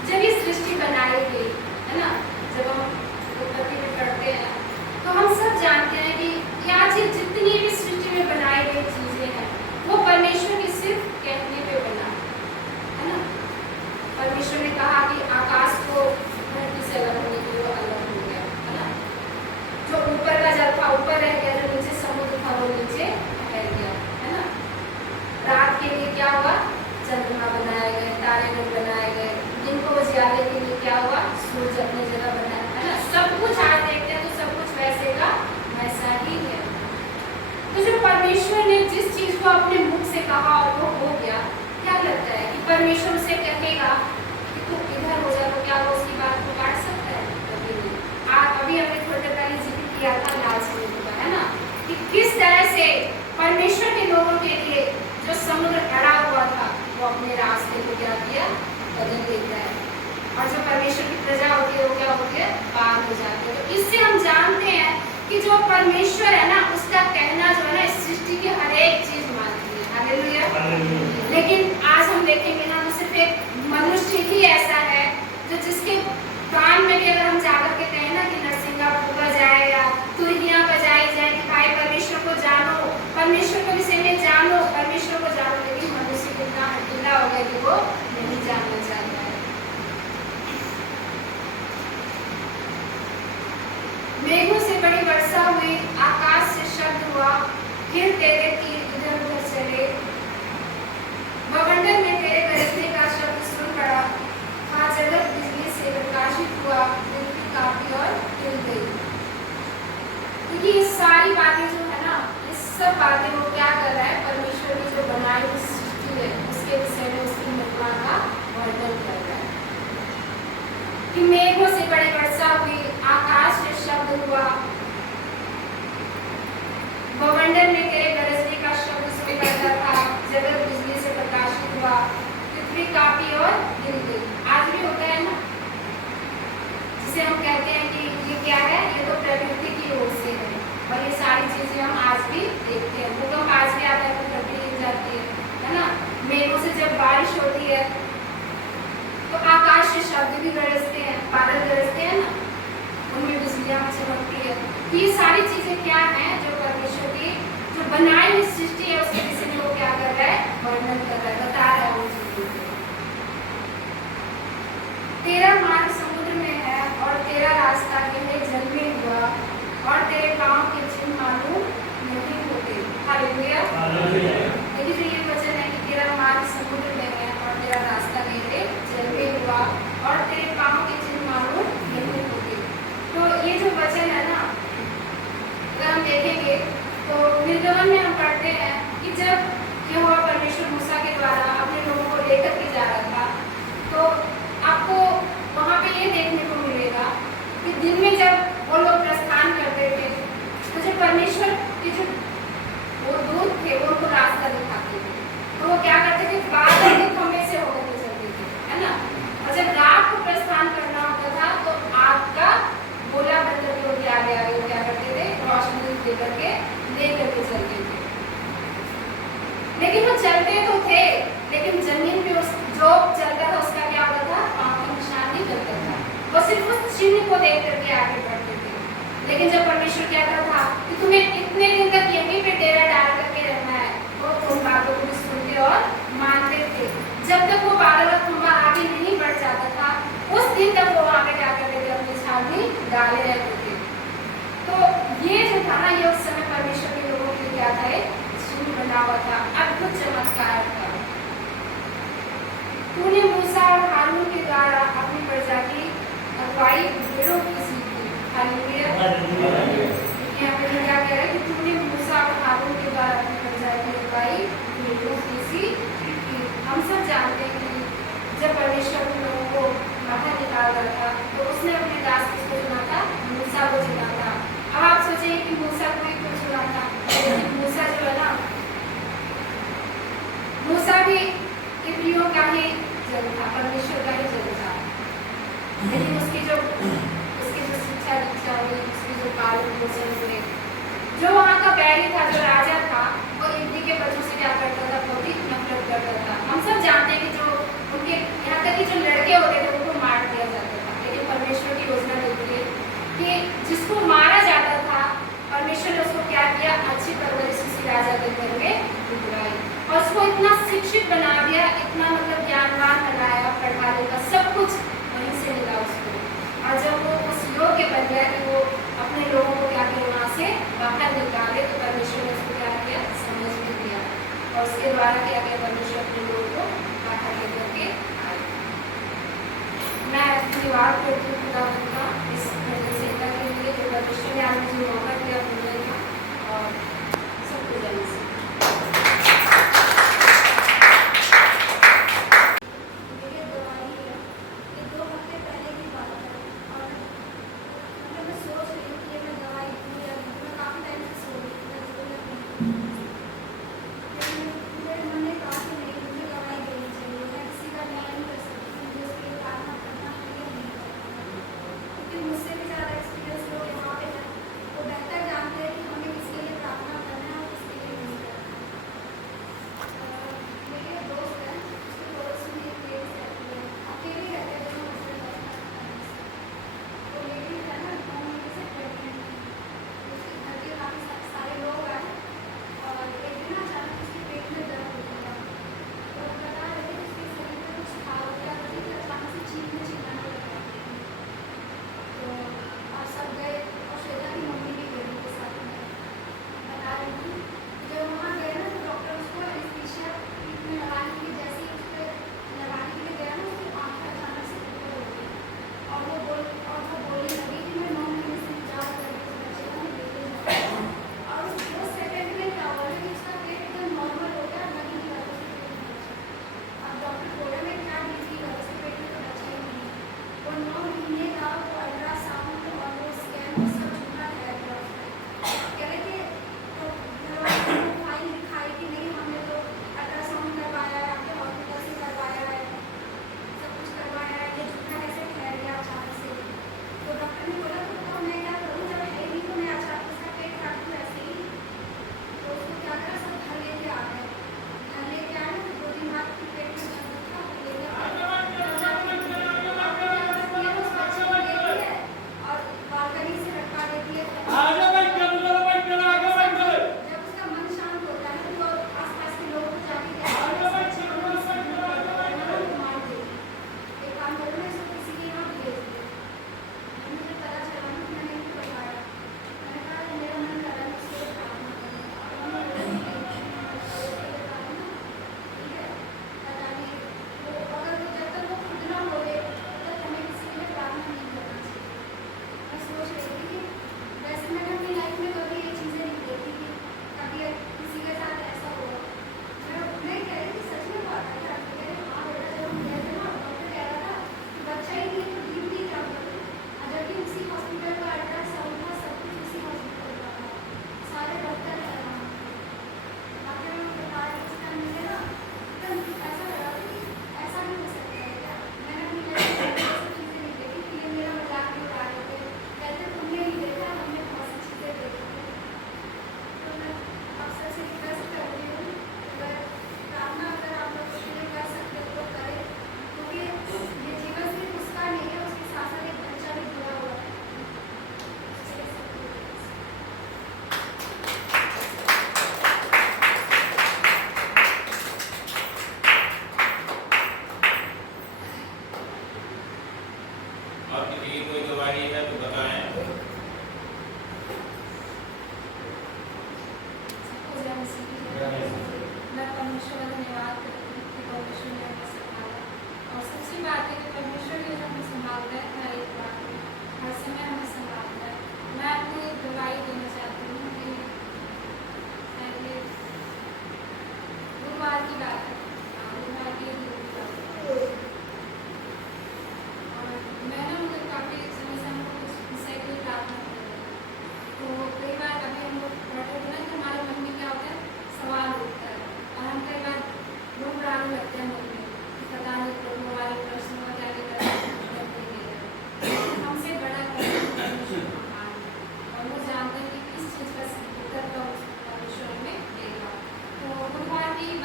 जब ये सृष्टि बनाई गई है ना, जब हम उत्पत्ति में पढ़ते हैं तो हम सब जानते हैं कि आज ये जितनी भी सृष्टि में बनाई गई चीजें हैं वो परमेश्वर के सिर्फ कहने पे बना है ना। परमेश्वर ने कहा कि आकाश को धरती से अलग होने के लिए वो अलग हो गया है ना। जो ऊपर का जल था ऊपर रह गया, जो नीचे समुद्र था वो नीचे रह गया है ना। रात के लिए क्या हुआ, चंद्रमा बनाए गए, तारे बनाए गए, दिन को उजियारे के लिए क्या हुआ, सूरज अपनी जगह बनाया है ना। सब कुछ आज देखते हैं तो सब कुछ वैसे का वैसा ही है। तो जो परमेश्वर ने जिस चीज को अपने मुख से कहा और वो हो गया, क्या लगता है कि परमेश्वर उसे कहेगा कि तू इधर हो जा, तो क्या वो उसकी बात को काट सकता है? कभी नहीं। अभी हमने थोड़ी देर पहले जिक्र किया था लाल समुद्र का, है ना, कि किस तरह से परमेश्वर के लोगों के लिए जो समुद्र अड़ा हुआ था वो अपने रास्ते को क्या किया, बदल देता है, और जो परमेश्वर की प्रजा होती है वो क्या होती है, पार हो जाती है। तो इससे हम जानते हैं कि जो परमेश्वर है ना, उसका कहना जो है ना, इस सृष्टि की हर एक चीज मानती है। हालेलुया। लेकिन आज हम देखेंगे ना, तो सिर्फ एक मनुष्य ही ऐसा है जो जिसके कान में भी अगर हम जाकर के कहें ना कि नरसिंगा फूका जाए या तुरहियां बजाई जाए कि भाई परमेश्वर को जानो, परमेश्वर के विषय में बंद हुआ। बवंडर में तेरे गरजने का शब्द सुन करता था, जगत बिजली से प्रकाशित हुआ, पृथ्वी कांपी और हिल गई। आज भी होता है ना, जिसे हम कहते हैं कि ये क्या है, ये तो प्रकृति की ओर से है। और ये सारी चीजें हम आज भी देखते हैं। भूकंप आज भी आता है तो प्रकृति हिल जाती है ना। मेघों से जब बारिश होती है तो आकाश के शब्द भी गरजते हैं, बादल गरजते हैं ना, उनमें बिजलियां चमकती है। ये सारी चीजें क्या हैं, जो परमेश्वर की जो बनाई हुई सृष्टि है उसके विषय में वो क्या कर रहा है, वर्णन कर रहा है, बता रहा है उन चीजों को। तेरा मार्ग समुद्र में है और तेरा रास्ता गहरे जल में हुआ, और तेरे पांव के चिन्ह मालूम नहीं होते। हालेलुया। देखिए जो ये वचन है कि तेरा मार्ग समुद्र में है और तेरा रास्ता गहरे जल में हुआ, और तेरे पांव के चिन्ह मालूम नहीं होते। तो ये जो वचन है ना, अगर हम देखेंगे तो निर्गमन में हम पढ़ते हैं कि जब यहोवा परमेश्वर मूसा के द्वारा अपने लोगों को लेकर के जा रहा था, तो आपको वहाँ पे ये देखने को मिलेगा कि दिन में जब वो लोग प्रस्थान करते थे तो जब परमेश्वर के जो वो दूत थे वो उनको रास्ता दिखाते थे, तो वो क्या करते थे, बादल के खंभे से होकर के चलते थे, है ना। और जब रात को प्रस्थान करना होता था तो आग का गोला बन करके वो आगे आगे क्या करते थे, रोशनी लेकर के चलते थे। लेकिन वो चलते तो थे, लेकिन जमीन पे उस जो चलता था उसका क्या होता था, पांव का निशान नहीं चलता था। वो सिर्फ उस चिन्ह को देख करके आगे बढ़ते थे। लेकिन जब परमेश्वर कहता था कि तुम्हें इतने दिन तक यहीं पे डेरा डाल करके रहना है, तो उन बातों को भी सुनते और मानते थे। जब तक वो बादल का खंभा आगे नहीं बढ़ जाता था, उस दिन तक वो आगे क्या करते थे, अपनी छावनी डाले रहते थे। तो ये जो था ना, ये उस समय परमेश्वर के लोगों के लिए क्या था, एक चिन्ह बना हुआ था, अद्भुत चमत्कार था। तूने मूसा और हारून के द्वारा अपनी प्रजा की अगुवाई भेड़ों की सीखी। हालेलुया। यहाँ पे क्या कह रहा है कि तूने मूसा और हारून के द्वारा अपनी प्रजा की अगुवाई भेड़ों की सीखी। हम सब जानते हैं कि जब परमेश्वर उन लोगों को बाहर निकाल रहा था तो उसने अपने दास किसको चुना था, मूसा को चुना था। अब आप सोचेंगे कि मूसा को क्यों चुना था, लेकिन मूसा जो है ना, मूसा भी इब्रियों का ही जन था, परमेश्वर का ही जन था। लेकिन उसकी जो शिक्षा दीक्षा हुई, उसकी जो पालन पोषण हुए, जो वहाँ का बैरी था, जो राजा था, वो इब्री के बच्चों से क्या करता था, बहुत ही नफरत करता था। हम सब जानते हैं कि जो उनके यहाँ तक कि जो लड़के होते थे उनको मार दिया जाता था। लेकिन परमेश्वर की योजना देखिए कि जिसको मारा जाता था, परमेश्वर ने उसको क्या किया, अच्छी परवरिश उसी राजा के घर में दिलवाई और उसको इतना शिक्षित बना दिया, इतना मतलब ज्ञानवान बनाया, पढ़ा लिखा, सब कुछ वहीं से मिला उसको। और जब वो उस योग्य बन गया कि वो अपने लोगों को क्या किया, वहाँ से बाहर निकाले, तो परमेश्वर ने उसको क्या किया, समझ भी दिया और उसके द्वारा क्या किया, परमेश्वर अपने लोगों को बाहर लेकर के आए। मैं धन्यवाद करती हूँ खुदावंद का इस सेवा के लिए, जो परमेश्वर ने आज मुझे मौका दिया बोलने का, और सबको जय मसीह।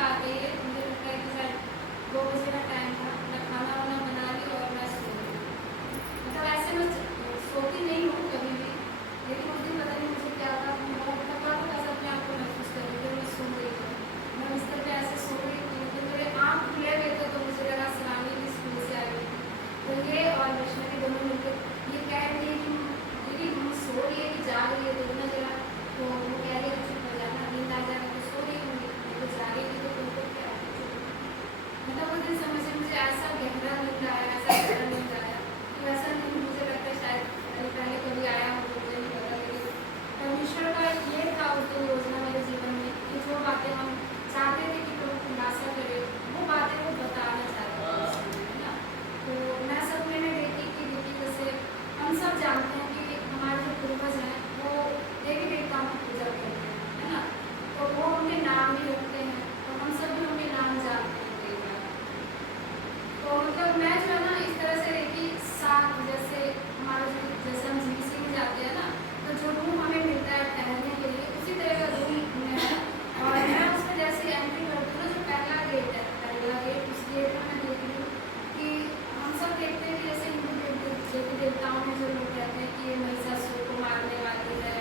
आ गई है, मुझे लगता है कि शायद 2 बजे का टाइम था, मैं खाना वाना बना ली और मैं सो गई। मतलब ऐसे मैं सोती नहीं हूँ कभी भी, लेकिन उस दिन पता नहीं मुझे क्या था, बहुत थकान अपने आप को महसूस कर रही थी, मैं सो गई थी। मैं बिस्तर पे ऐसे सो गई थी, तो मेरे आँख खुले हुए थे, तो मुझे लगा सरानी भी स्कूल से आई थी। तो ये और वैष्णवी के दोनों मिलकर ये कह रही है कि दीदी हम सो रही है कि जा रही है, दोनों जगह। तो वो कह रही है चुप हो जाना, नींद आ जाएगा तो सो रही होंगी, मैं तो जा रही थी तो तुमको क्या है, चुप। मतलब उस दिन समझ से मुझे ऐसा गहरा नींद आया, ऐसा गहरा नींद आया कि वैसा नींद मुझे लगता है शायद पहले कभी आया हो, तो मुझे नहीं पता। लेकिन परमेश्वर का ये था उस दिन योजना मेरे जीवन में कि जो बातें हम चाहते थे कि लोग खुलासा करें, वो बातें वो बताना चाहते थे, है ना। तो मैं सपने में देखी कि जैसे हम सब जानते हैं कि हमारे जो पूर्वज हैं वो देवी देवताओं की पूजा करते हैं, है ना। तो वो उनके नाम भी रखते हैं, तो हम सब भी उनके नाम जानते हैं कई बार। तो मतलब मैं जो है ना इस तरह से देखी साथ, जैसे हमारा जो जैसे हम जीबीसी में जाते हैं ना, तो जो रूम हमें मिलता है ठहरने के लिए, उसी तरह का रूम में है। और मैं उसमें जैसे एंट्री करती हूँ ना, जो पहला गेट है, पहला गेट, उस गेट में मैं देखती हूँ कि हम सब देखते हैं कि जैसे हिंदू देवी देवताओं में जो लोग कहते हैं कि ये महिषासुर को मारने वाली है,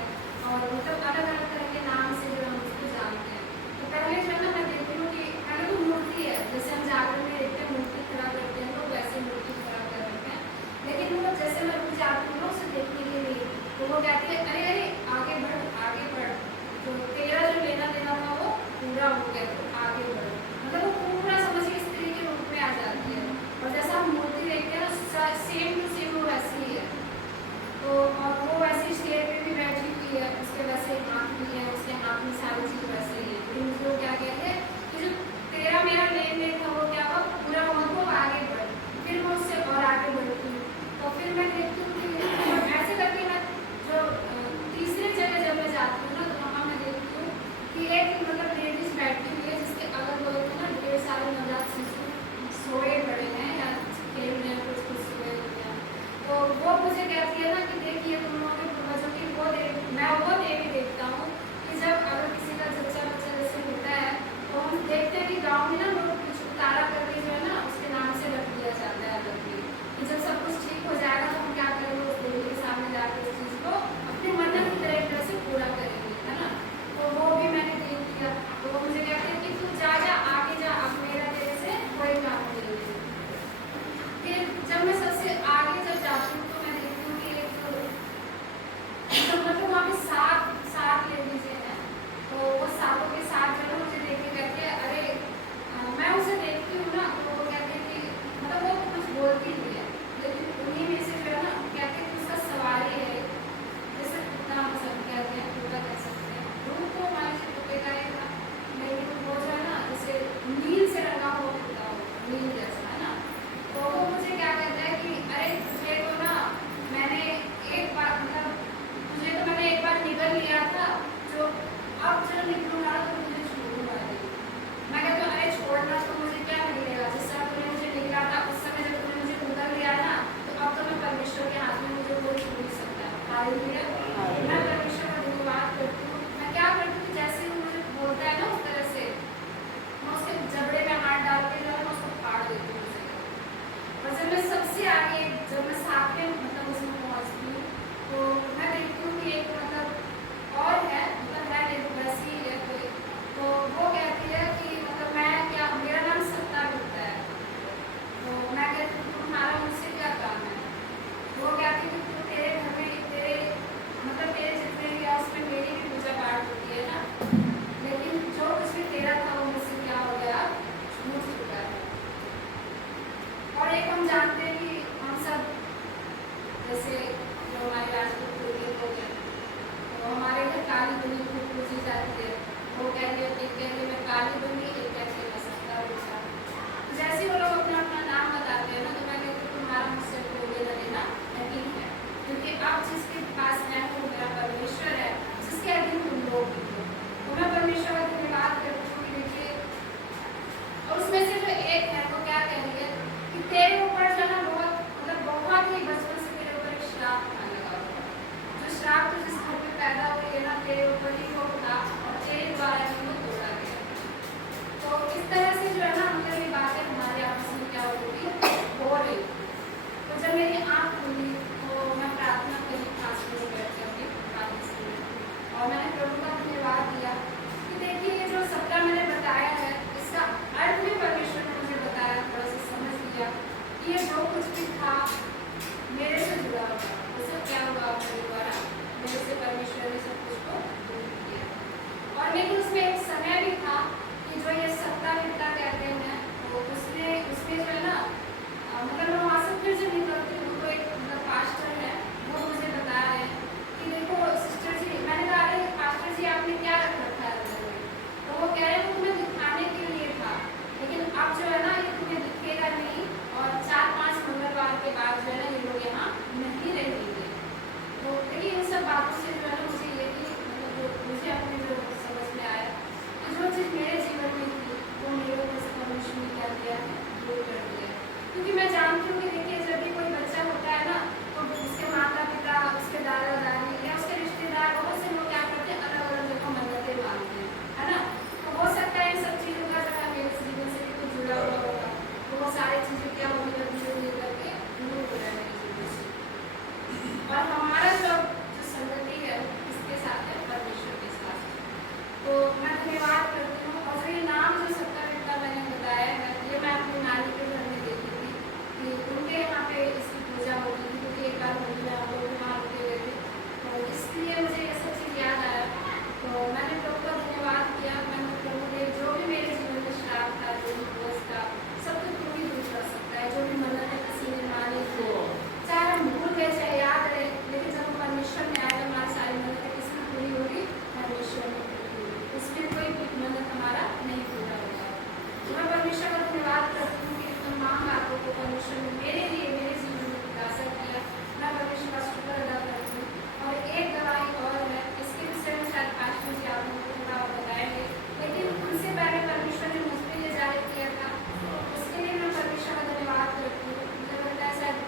और मतलब अलग अलग तरह के नाम से जो हम उसको जानते हैं। तो पहले जो है ना मैं देखती हूँ कि पहले वो मूर्ति है, जैसे हम जागरण में देखते हैं मूर्ति खड़ा करते हैं लोग, वैसे मूर्ति खड़ा कर रखते हैं। लेकिन वो जैसे मैं रुक जाती हूँ ना उसे देखने के लिए, तो वो कहती है अरे अरे आगे बढ़ आगे बढ़, जो तेरा जो लेना देना था वो पूरा हो गया, तो आगे बढ़। मतलब वो पूरा समझिए स्त्री के रूप में आ जाती है, और जैसा हम मूर्ति देखते हैं ना सेम टू सेम वो वैसी ही है। तो और वो वैसी शेर पे भी बैठी हुई है, उसके वैसे हाथ भी है, उसके हाथ में सारी चीज़ वैसे ही है। लेकिन मुझे वो क्या कहते हैं कि जो तेरा मेरा लेन देन था वो क्या हुआ, पूरा हुआ, तो आगे बढ़। फिर मैं उससे और आगे बढ़ती हूँ, तो फिर मैं देखती हूँ कि ऐसे करके मैं जो तीसरी जगह जब मैं जाती हूँ ना, तो वहाँ मैं देखती हूँ कि एक मतलब लेडीज बैठी हुई है, जिसके अगल बगल में ना ढेर सारे नवजात शिशु सोए पड़े हैं या खेल रहे हैं, कुछ कुछ सोए हुए हैं। तो वो मुझे कहती है ना कि देखिए तुम लोगों के पूर्वजों की मैं वो देवी देखता हूँ कि जब अगर किसी का जच्चा बच्चा जैसे होता है मेरी आँख खुली तो मैं प्रार्थना करी खास में बैठ करके और मैंने प्रभु का धन्यवाद दिया कि देखिए ये जो सप्ताह मैंने बताया है इसका अर्थ भी परमेश्वर ने मुझे बताया, थोड़ा सा समझ लिया कि ये जो कुछ भी था मेरे से जुड़ा हुआ, वो सब क्या हुआ मेरे द्वारा, मेरे से परमेश्वर ने सब कुछ को दूर किया। और लेकिन उसमें एक समय भी था कि जो ये सप्ताह विपता कहते हैं तो उसमें जो है ना मतलब मैं वहाँ से फिर जब निकलती हूँ तो एक मतलब पास्टर है वो मुझे बता रहे हैं कि देखो सिस्टर जी, मैंने कहा अरे पास्टर जी आपने क्या रख रखा है अंदर में, तो वो कह रहे हैं वो तुम्हें दिखाने के लिए था, लेकिन अब जो है ना ये तुम्हें दिखेगा नहीं और 4-5 मंगलवार के बाद जो है ना ये लोग यहाँ नहीं रहेंगे। तो देखिए इन सब बातों से जो है ना मुझे ये भी मतलब मुझे अपने जो समझ में आया कि जो चीज़ मेरे जीवन में थी वो मेरे ऊपर से परमेश्वर ने क्या दिया है, दूर कर दिया। क्योंकि मैं जानती हूँ कि देखिए जब भी कोई बच्चा होता है ना तो उसके माता पिता, उसके दादा दादी या उसके रिश्तेदार बहुत से लोग क्या करते हैं अलग अलग जगह मददें मांगते हैं, है ना। तो हो सकता है इन सब चीज़ों का जो है मेरे जीवन से भी कुछ जुड़ा हुआ होगा, तो वो सारी चीज़ें क्या होगी धीरे करके दूर हो जाए मेरे जीवन से। और हमारा जो संगति है किसके साथ है, परमेश्वर के साथ। तो मैं धन्यवाद करती हूँ। और जो ये नाम जो सप्ताह विपता मैंने बताया है ये मैं अपनी नानी के घर में देखी थी कि उनके यहाँ पे इसकी पूजा होती थी, क्योंकि एक बार होली में हम लोग वहाँ रुके हुए थे तो इसलिए मुझे ये सब चीज़ याद आया। तो मैंने प्रभु का धन्यवाद किया, मैंने प्रभु ने जो भी मेरे जीवन में श्राप था, जो भी दोष था, सब कुछ तू ही दूर कर सकता है। जो भी मन्नतें किसी ने मानी थी चाहे हम भूल गए चाहे याद रहे, लेकिन जब परमेश्वर में आए हमारी सारी मन्नतें किसने पूरी होगी, परमेश्वर ने पूरी होगी, उसमें कोई मन्नत हमारा नहीं पूरा होगा। तो मैं परमेश्वर का धन्यवाद करती हूँ कि तमाम बातों को परमेश्वर ने मेरे लिए मेरे जीवन में खुलासा किया। मैं परमेश्वर का शुक्र अदा करती हूँ। और एक गवाही और है, इसके विषय में शायद पास्टर जी आप लोगों को थोड़ा बताएंगे, लेकिन उनसे पहले परमेश्वर ने मुझ पर ये जाहिर किया था, उसके लिए मैं परमेश्वर का धन्यवाद करती हूँ। मुझे लगता है शायद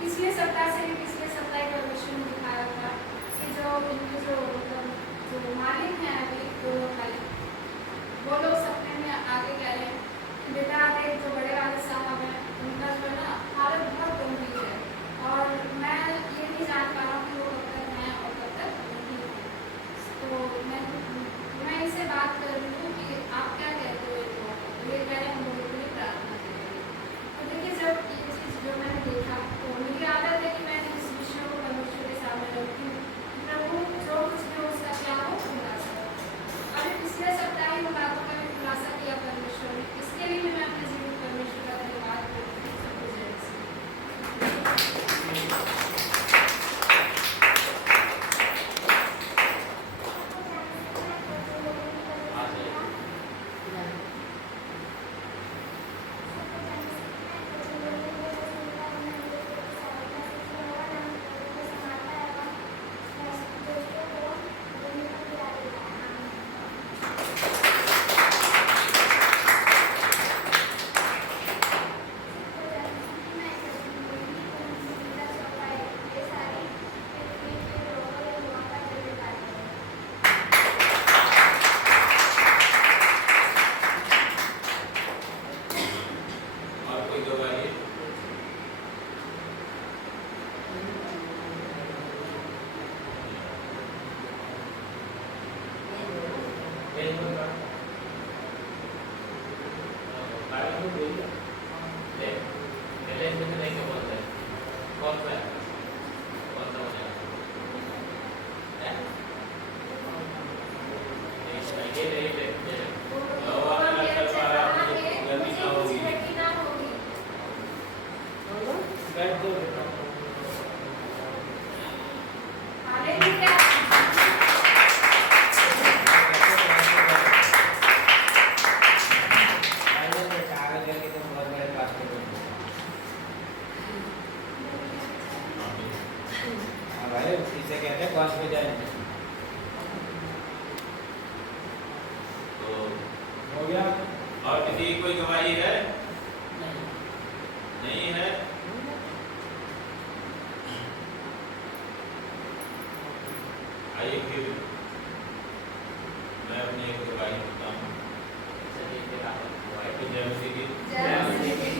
पिछले सप्ताह से भी पिछले सप्ताह परमेश्वर ने दिखाया था कि जो इनके जो मतलब जो मालिक हैं अभी दोनों भाई, वो लोग सपने में आगे कह रहे हैं कि बेटा देख जो बड़े वाले साहब हैं उनका जो है ना हालत बहुत गंभीर है और मैं ये नहीं जान पा रहा हूँ कि वो कब तक हैं और कब तक नहीं हैं। तो मैं इनसे बात कर रही हूँ कि आप क्या कहते हो इनको, ये कह रहे हैं हम लोगों के लिए प्रार्थना करेंगे। तो देखिए जब ये चीज़ जो मैंने देखा तो मेरी आदत है कि मैं इस विषय को परमेश्वर के सामने रखती हूँ, प्रभु जो कुछ भी हो उसका क्या हो खुलासा हो। अभी पिछले सप्ताह ही बातों का भी खुलासा किया परमेश्वर ने, इसके लिए मैं अपने जीवन परमेश्वर का धन्यवाद करती हूँ। सबको जय मसीह। और कोई गवाही? इसे कहते हैं कॉन्फिडेंट। तो हो गया? और किसी की कोई गवाही है? नहीं है? आइए फिर मैं अपनी एक गवाही देता हूँ। जय मसीह की। जय मसीह की।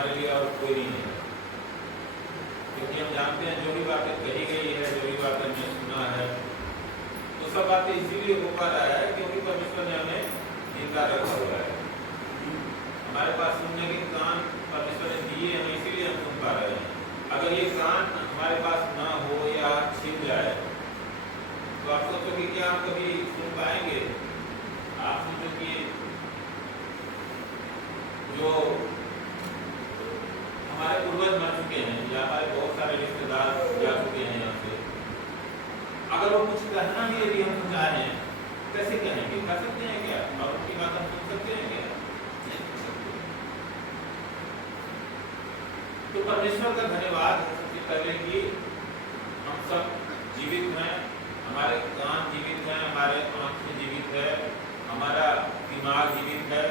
हमारे लिए और कोई नहीं है, क्योंकि हम जानते हैं जो भी बातें कही गई है, जो भी बातें हमने सुना है, तो सब बातें इसीलिए हो पा रहा है क्योंकि परमेश्वर ने हमें जिंदा रखा हुआ है। हमारे पास सुनने के कान परमेश्वर ने दिए हैं, इसीलिए हम सुन पा रहे हैं। अगर ये कान हमारे पास ना हो या छिप जाए तो आप सोचो कि क्या हम कभी सुन पाएंगे? आप सोचो कि जो हमारे पूर्वज मर चुके हैं या हमारे बहुत सारे रिश्तेदार जा चुके हैं यहाँ से, अगर वो कुछ कहना भी यदि हम चाहें कैसे कहेंगे? कह सकते हैं क्या? और उनकी बात हम सुन सकते हैं क्या? तो परमेश्वर का धन्यवाद है सबसे पहले कि हम सब जीवित हैं, हमारे कान जीवित हैं, हमारे आँखें जीवित है, हमारा दिमाग जीवित है,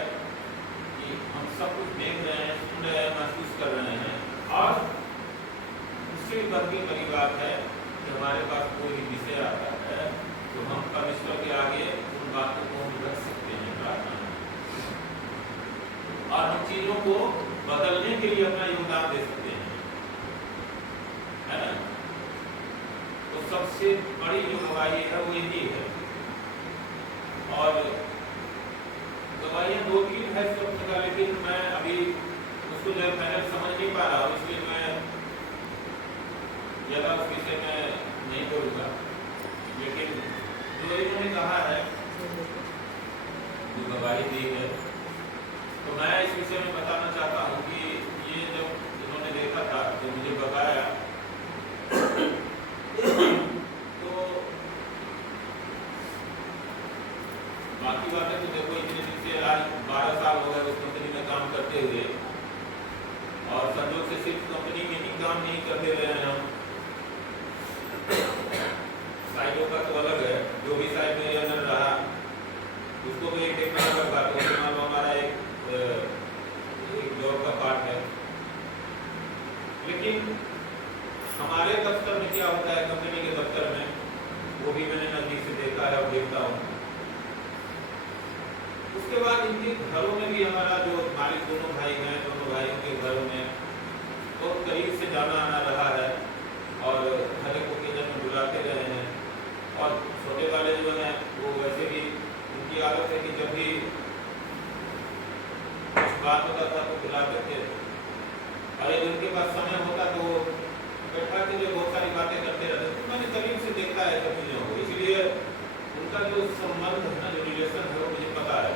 कि हम सब कुछ देख रहे हैं, सुन रहे हैं, महसूस कर रहे हैं। और उससे भी बड़ी बात है कि हमारे पास कोई भी विषय आता है तो हम परमेश्वर के आगे उन बातों को हम रख सकते हैं प्रार्थना में, और हम चीजों को बदलने के लिए अपना योगदान दे सकते हैं, है ना? तो सबसे बड़ी जो गवाही है वो यही है। और गवाहियाँ 2-3 है सब जगह, लेकिन मैं अभी उसको जो फाइनल समझ नहीं पा रहा हूँ, इसलिए मैं ज़्यादा उस विषय में नहीं बोलूँगा। लेकिन जो इन्होंने कहा है, जो गवाही दी है, तो मैं इस विषय में बताना चाहता हूँ कि ये जब इन्होंने देखा था, जो मुझे बताया, तो बाकी बातें तो देखो, इतने दिन से आज 12 साल हो गए उस कंपनी में काम करते हुए, और संजोग से सिर्फ कंपनी में ही काम नहीं करते रहे हैं हम, साइडों का तो अलग है, जो भी साइड में अंदर रहा उसको भी एक देखना पड़ता है। तो मान लो हमारा एक जॉब का पार्ट है, लेकिन हमारे दफ्तर में क्या होता है, कंपनी के दफ्तर में, वो भी मैंने नजदीक से देखा है और देखता हूँ। उसके बाद इनके घरों में भी हमारा जो मालिक दोनों भाई हैं, दोनों भाइयों के घरों में बहुत करीब से जाना आना रहा है, और हर एक ओकेजन में बुलाते रहे हैं। और छोटे वाले जो हैं वो वैसे भी उनकी आदत है कि जब भी कुछ बात होता था तो बुलाते थे, और यदि उनके पास समय होता तो बैठा के जो बहुत सारी बातें करते रहते। तो मैंने करीब से देखा है सब चीज़ों को, इसलिए उनका जो संबंध है ना, जो रिलेशन है, वो मुझे पता है।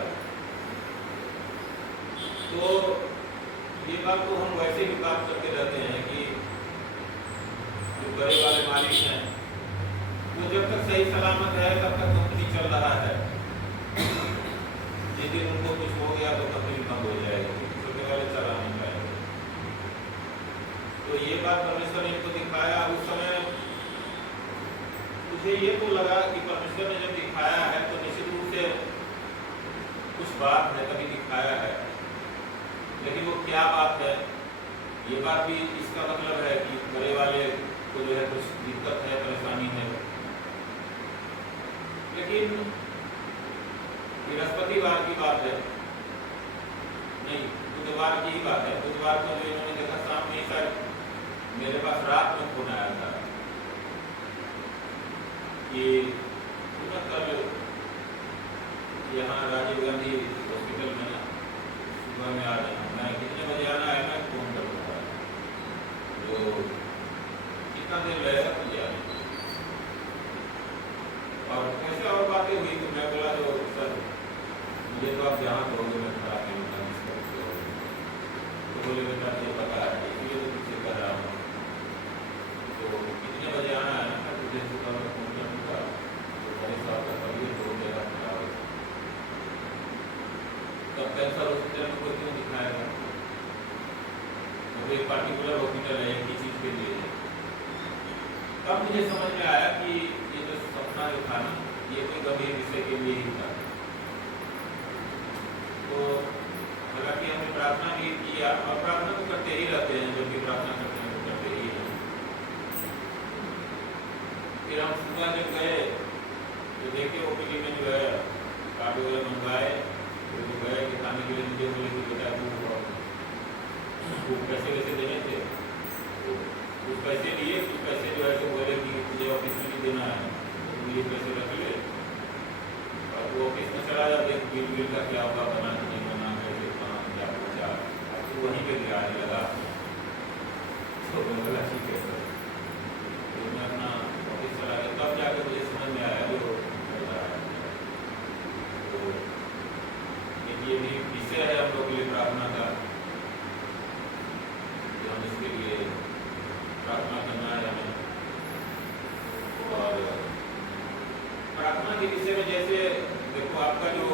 तो ये बात तो हम वैसे भी बात करते रहते हैं कि जो बड़े वाले मालिक हैं वो जब तक सही सलामत है तब तक कंपनी चल रहा है, जिस दिन उनको कुछ हो गया तो कंपनी बंद हो जाएगी, छोटे वाले चला नहीं पाएंगे। तो ये बात परमेश्वर ने इनको दिखाया। उस समय मुझे ये तो लगा कि परमेश्वर ने जब दिखाया है तो निश्चित रूप से कुछ बात है, कभी दिखाया है, लेकिन वो क्या बात है, ये बात भी इसका मतलब है कि बड़े वाले को जो है कुछ दिक्कत है, परेशानी है। लेकिन बृहस्पतिवार की बात है, नहीं बुधवार की ही बात है। बुधवार को जो इन्होंने देखा शाम में, शायद मेरे पास रात में फोन आया था कि कल यहाँ राजीव गांधी हॉस्पिटल में ना सुबह में आ जाना, मैं कितने बजे आना है मैं फोन करूँगा, तो कितना देर लगेगा तुझे आने। और कैसे और बातें हुई तो मैं बोला जो सर मुझे तो आप जहाँ करोगे मैं खड़ा करूँगा, तो बोले बेटा मुझे पता है, इसलिए तो तुझसे कर रहा हूँ, तो कितने बजे आना है ना, तुझे सुबह में फोन करूँगा, तो मेरे साथ का कभी दो जगह खड़ा हो। तब कैंसर हॉस्पिटल में कोई क्यों दिखाएगा, तो एक पार्टिकुलर हॉस्पिटल है एक ही चीज़ के लिए। तब मुझे समझ में आया कि ये जो सपना जो था ना, ये कोई गंभीर विषय के लिए ही था। तो हालांकि हमने प्रार्थना भी किया, और प्रार्थना तो करते ही रहते हैं, जब भी प्रार्थना करते हैं तो करते ही हैं। फिर हम सुबह जब गए तो देखे ओपीडी में जो है कार्ड वगैरह मंगवाए, तो गए कि खाने के लिए मुझे बोले कि बेटा दूध उसको पैसे वैसे देने थे, तो कुछ पैसे लिए, कुछ पैसे जो है तो बोले कि मुझे ऑफिस में नहीं देना है, तो ये पैसे रख ले और वो ऑफिस में चला जाते, बिल का क्या होगा, बना कि नहीं बना, कैसे कहाँ क्या पूछा, तो वहीं पे गिरा लगा। तो मैं बोला ठीक है सर, तो मैं अपना ऑफिस चला गया, तब जाकर मुझे समझ में आया जो हो रहा है। तो ये भी विषय है हम लोग के लिए प्रार्थना का, तो हम इसके लिए प्रार्थना करना है हमें। और प्रार्थना के विषय में जैसे देखो आपका जो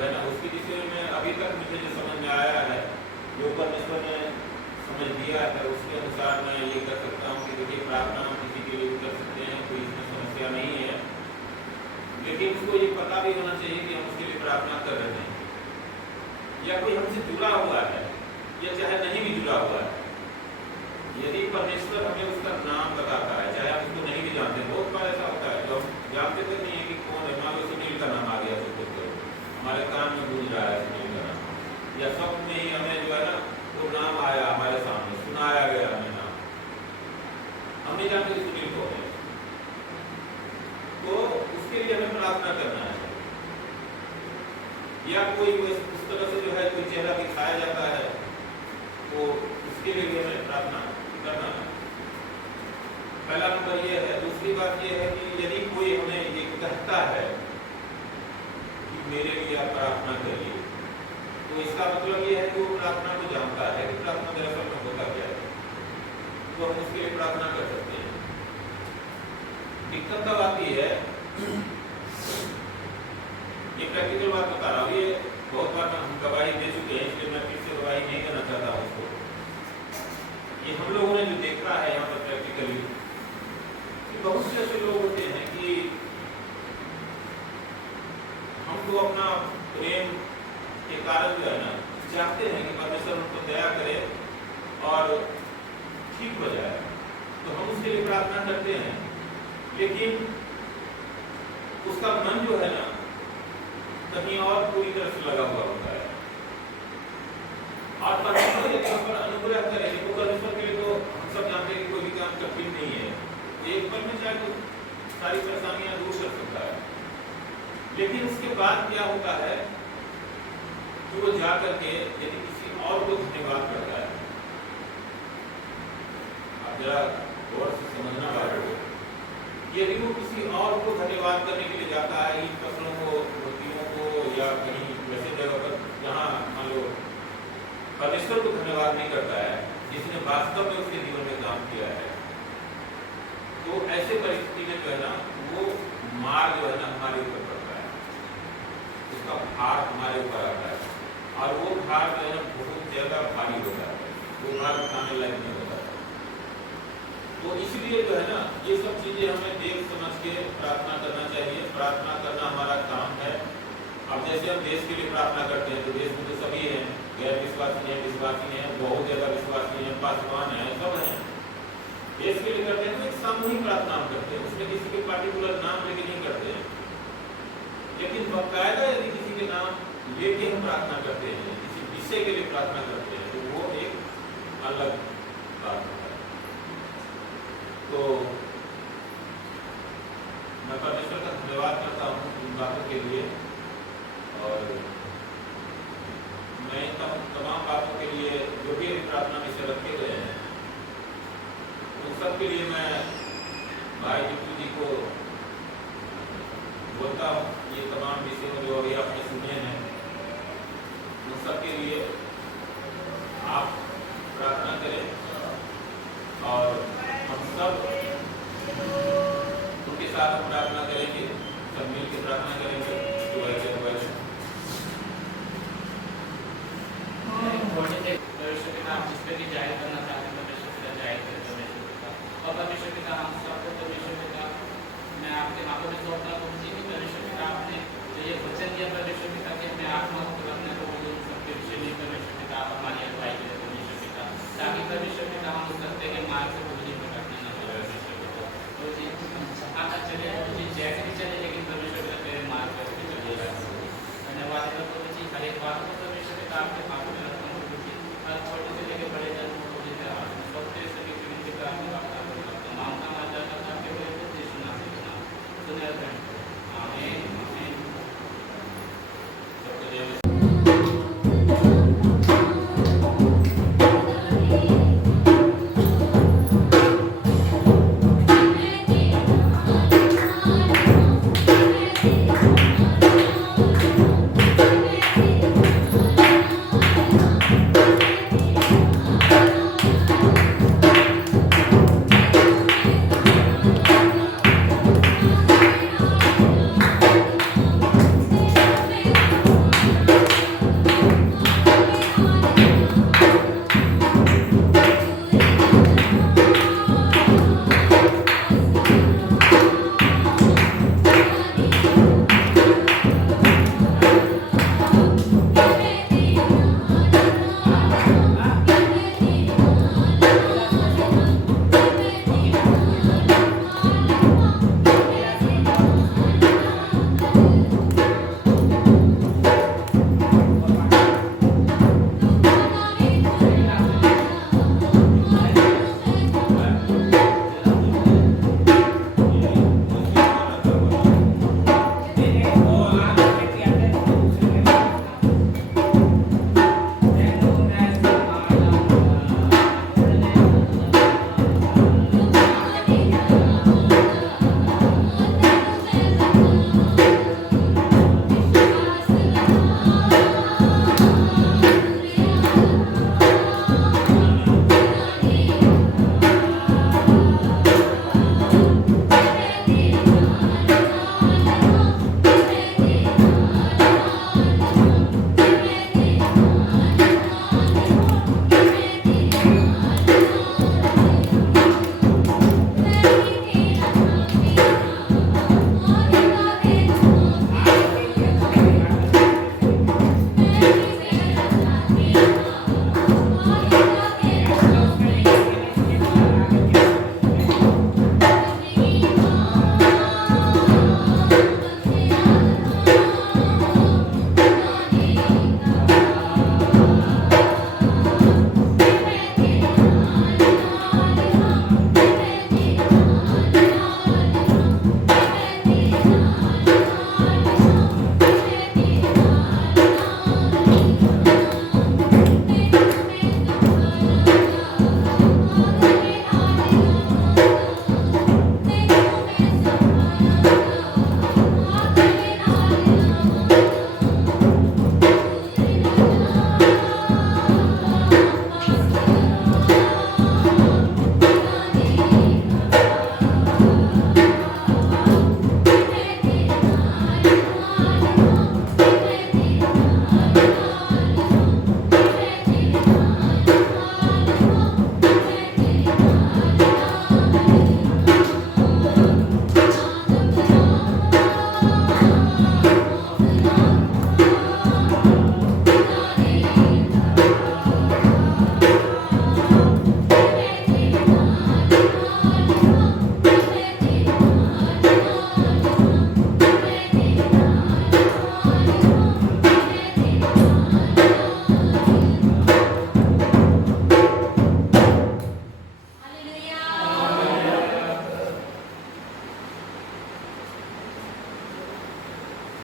है ना, उसके विषय में अभी तक मुझे जो समझ में आया है, जो परमेश्वर ने समझ दिया है, उसके अनुसार मैं ये कर सकता हूँ कि देखिए प्रार्थना हम किसी के लिए कर सकते हैं, कोई इसमें समस्या नहीं है, लेकिन उसको ये पता भी होना चाहिए कि हम उसके लिए प्रार्थना कर रहे हैं, या कोई हमसे जुड़ा हुआ है या चाहे नहीं भी जुड़ा हुआ है। यदि परमेश्वर हमें उसका नाम बताता है, चाहे हम उसको नहीं भी जानते, बहुत बार ऐसा होता है जो हम जानते तक नहीं है कि कौन है। मान लो सुनील का नाम आ गया तो हमारे कान में गूंज रहा है सुनील का नाम, या स्वप्न में ही हमें जो है ना वो नाम आया हमारे सामने, सुनाया गया हमें नाम, हम नहीं जानते सुनील को है, तो उसके लिए हमें प्रार्थना करना है। या कोई उस तरह से जो है कोई चेहरा दिखाया जाता है, तो उसके लिए भी हमें प्रार्थना करना है। पहला नंबर ये है। दूसरी बात ये है कि यदि कोई हमें ये कहता है कि मेरे लिए आप प्रार्थना करिए, तो इसका मतलब ये है कि वो प्रार्थना को जानता है कि प्रार्थना दरअसल में होता क्या है, तो हम उसके लिए प्रार्थना कर सकते हैं। दिक्कत तब आती है, ये प्रैक्टिकल बात बता रहा हूँ, ये बहुत बार हम गवाही दे चुके हैं, इसलिए मैं फिर से गवाही नहीं करना चाहता हूँ उसको। ये हम लोगों ने जो देखा है यहाँ पर प्रैक्टिकली, कि बहुत से ऐसे लोग होते हैं कि हमको अपना प्रेम के कारण जो है ना चाहते हैं कि परमेश्वर उनको दया करे और ठीक हो जाए, तो हम उसके लिए प्रार्थना करते हैं, लेकिन उसका मन जो है ना कहीं और पूरी तरह से लगा हुआ होता है। और परमेश्वर यदि हम पर अनुग्रह करे, तो परमेश्वर के लिए तो हम सब जानते हैं कि कोई भी काम कठिन नहीं है, एक पल में चाहे तो सारी परेशानियां दूर कर सकता है। लेकिन उसके बाद क्या होता है कि वो जा करके यदि किसी और को धन्यवाद करता है, आप जरा गौर से समझना बात हो, यदि वो किसी और को धन्यवाद करने के लिए जाता है, इन फसलों को, रोटियों को, या कहीं वैसे जगह पर जहाँ मान लो परमेश्वर को धन्यवाद नहीं करता है, जिसने वास्तव में उसके जीवन में काम किया है, तो ऐसे परिस्थिति में जो है ना वो मार जो है ना हमारे ऊपर पड़ता है, उसका भार हमारे ऊपर आता है, और वो भार जो है ना बहुत ज्यादा भारी होता है, वो भार उठाने लायक नहीं होता है। तो इसलिए जो है ना ये सब चीजें हमें देख समझ के प्रार्थना करना चाहिए। प्रार्थना करना हमारा काम है। अब जैसे हम देश के लिए प्रार्थना करते हैं, तो देश में तो सभी हैं, गैर विश्वासी हैं, विश्वासी हैं, बहुत ज्यादा विश्वासी हैं, पासवान हैं, सब हैं। देश के लिए करते हैं तो एक सामूहिक प्रार्थना हम करते हैं, उसमें किसी के पार्टिकुलर नाम लेके नहीं करते हैं, लेकिन बाकायदा यदि किसी के नाम लेके हम प्रार्थना करते हैं, किसी विषय के लिए प्रार्थना करते हैं, तो वो एक अलग बात है। तो मैं परमेश्वर का धन्यवाद करता हूँ इन बातों के लिए, और मैं इन तमाम बातों के लिए जो भी प्रार्थना में से रखे गए हैं, उन सब के लिए मैं भाई बिट्टू जी को बोलता हूँ। ये तमाम विषय जो अभी आपने सुने हैं, उन सब के लिए आप प्रार्थना करें, और हम सब उनके साथ हम प्रार्थना करेंगे, सब मिल के प्रार्थना करेंगे। थोड़ी देर नाम जिसपे भी जाहिर करना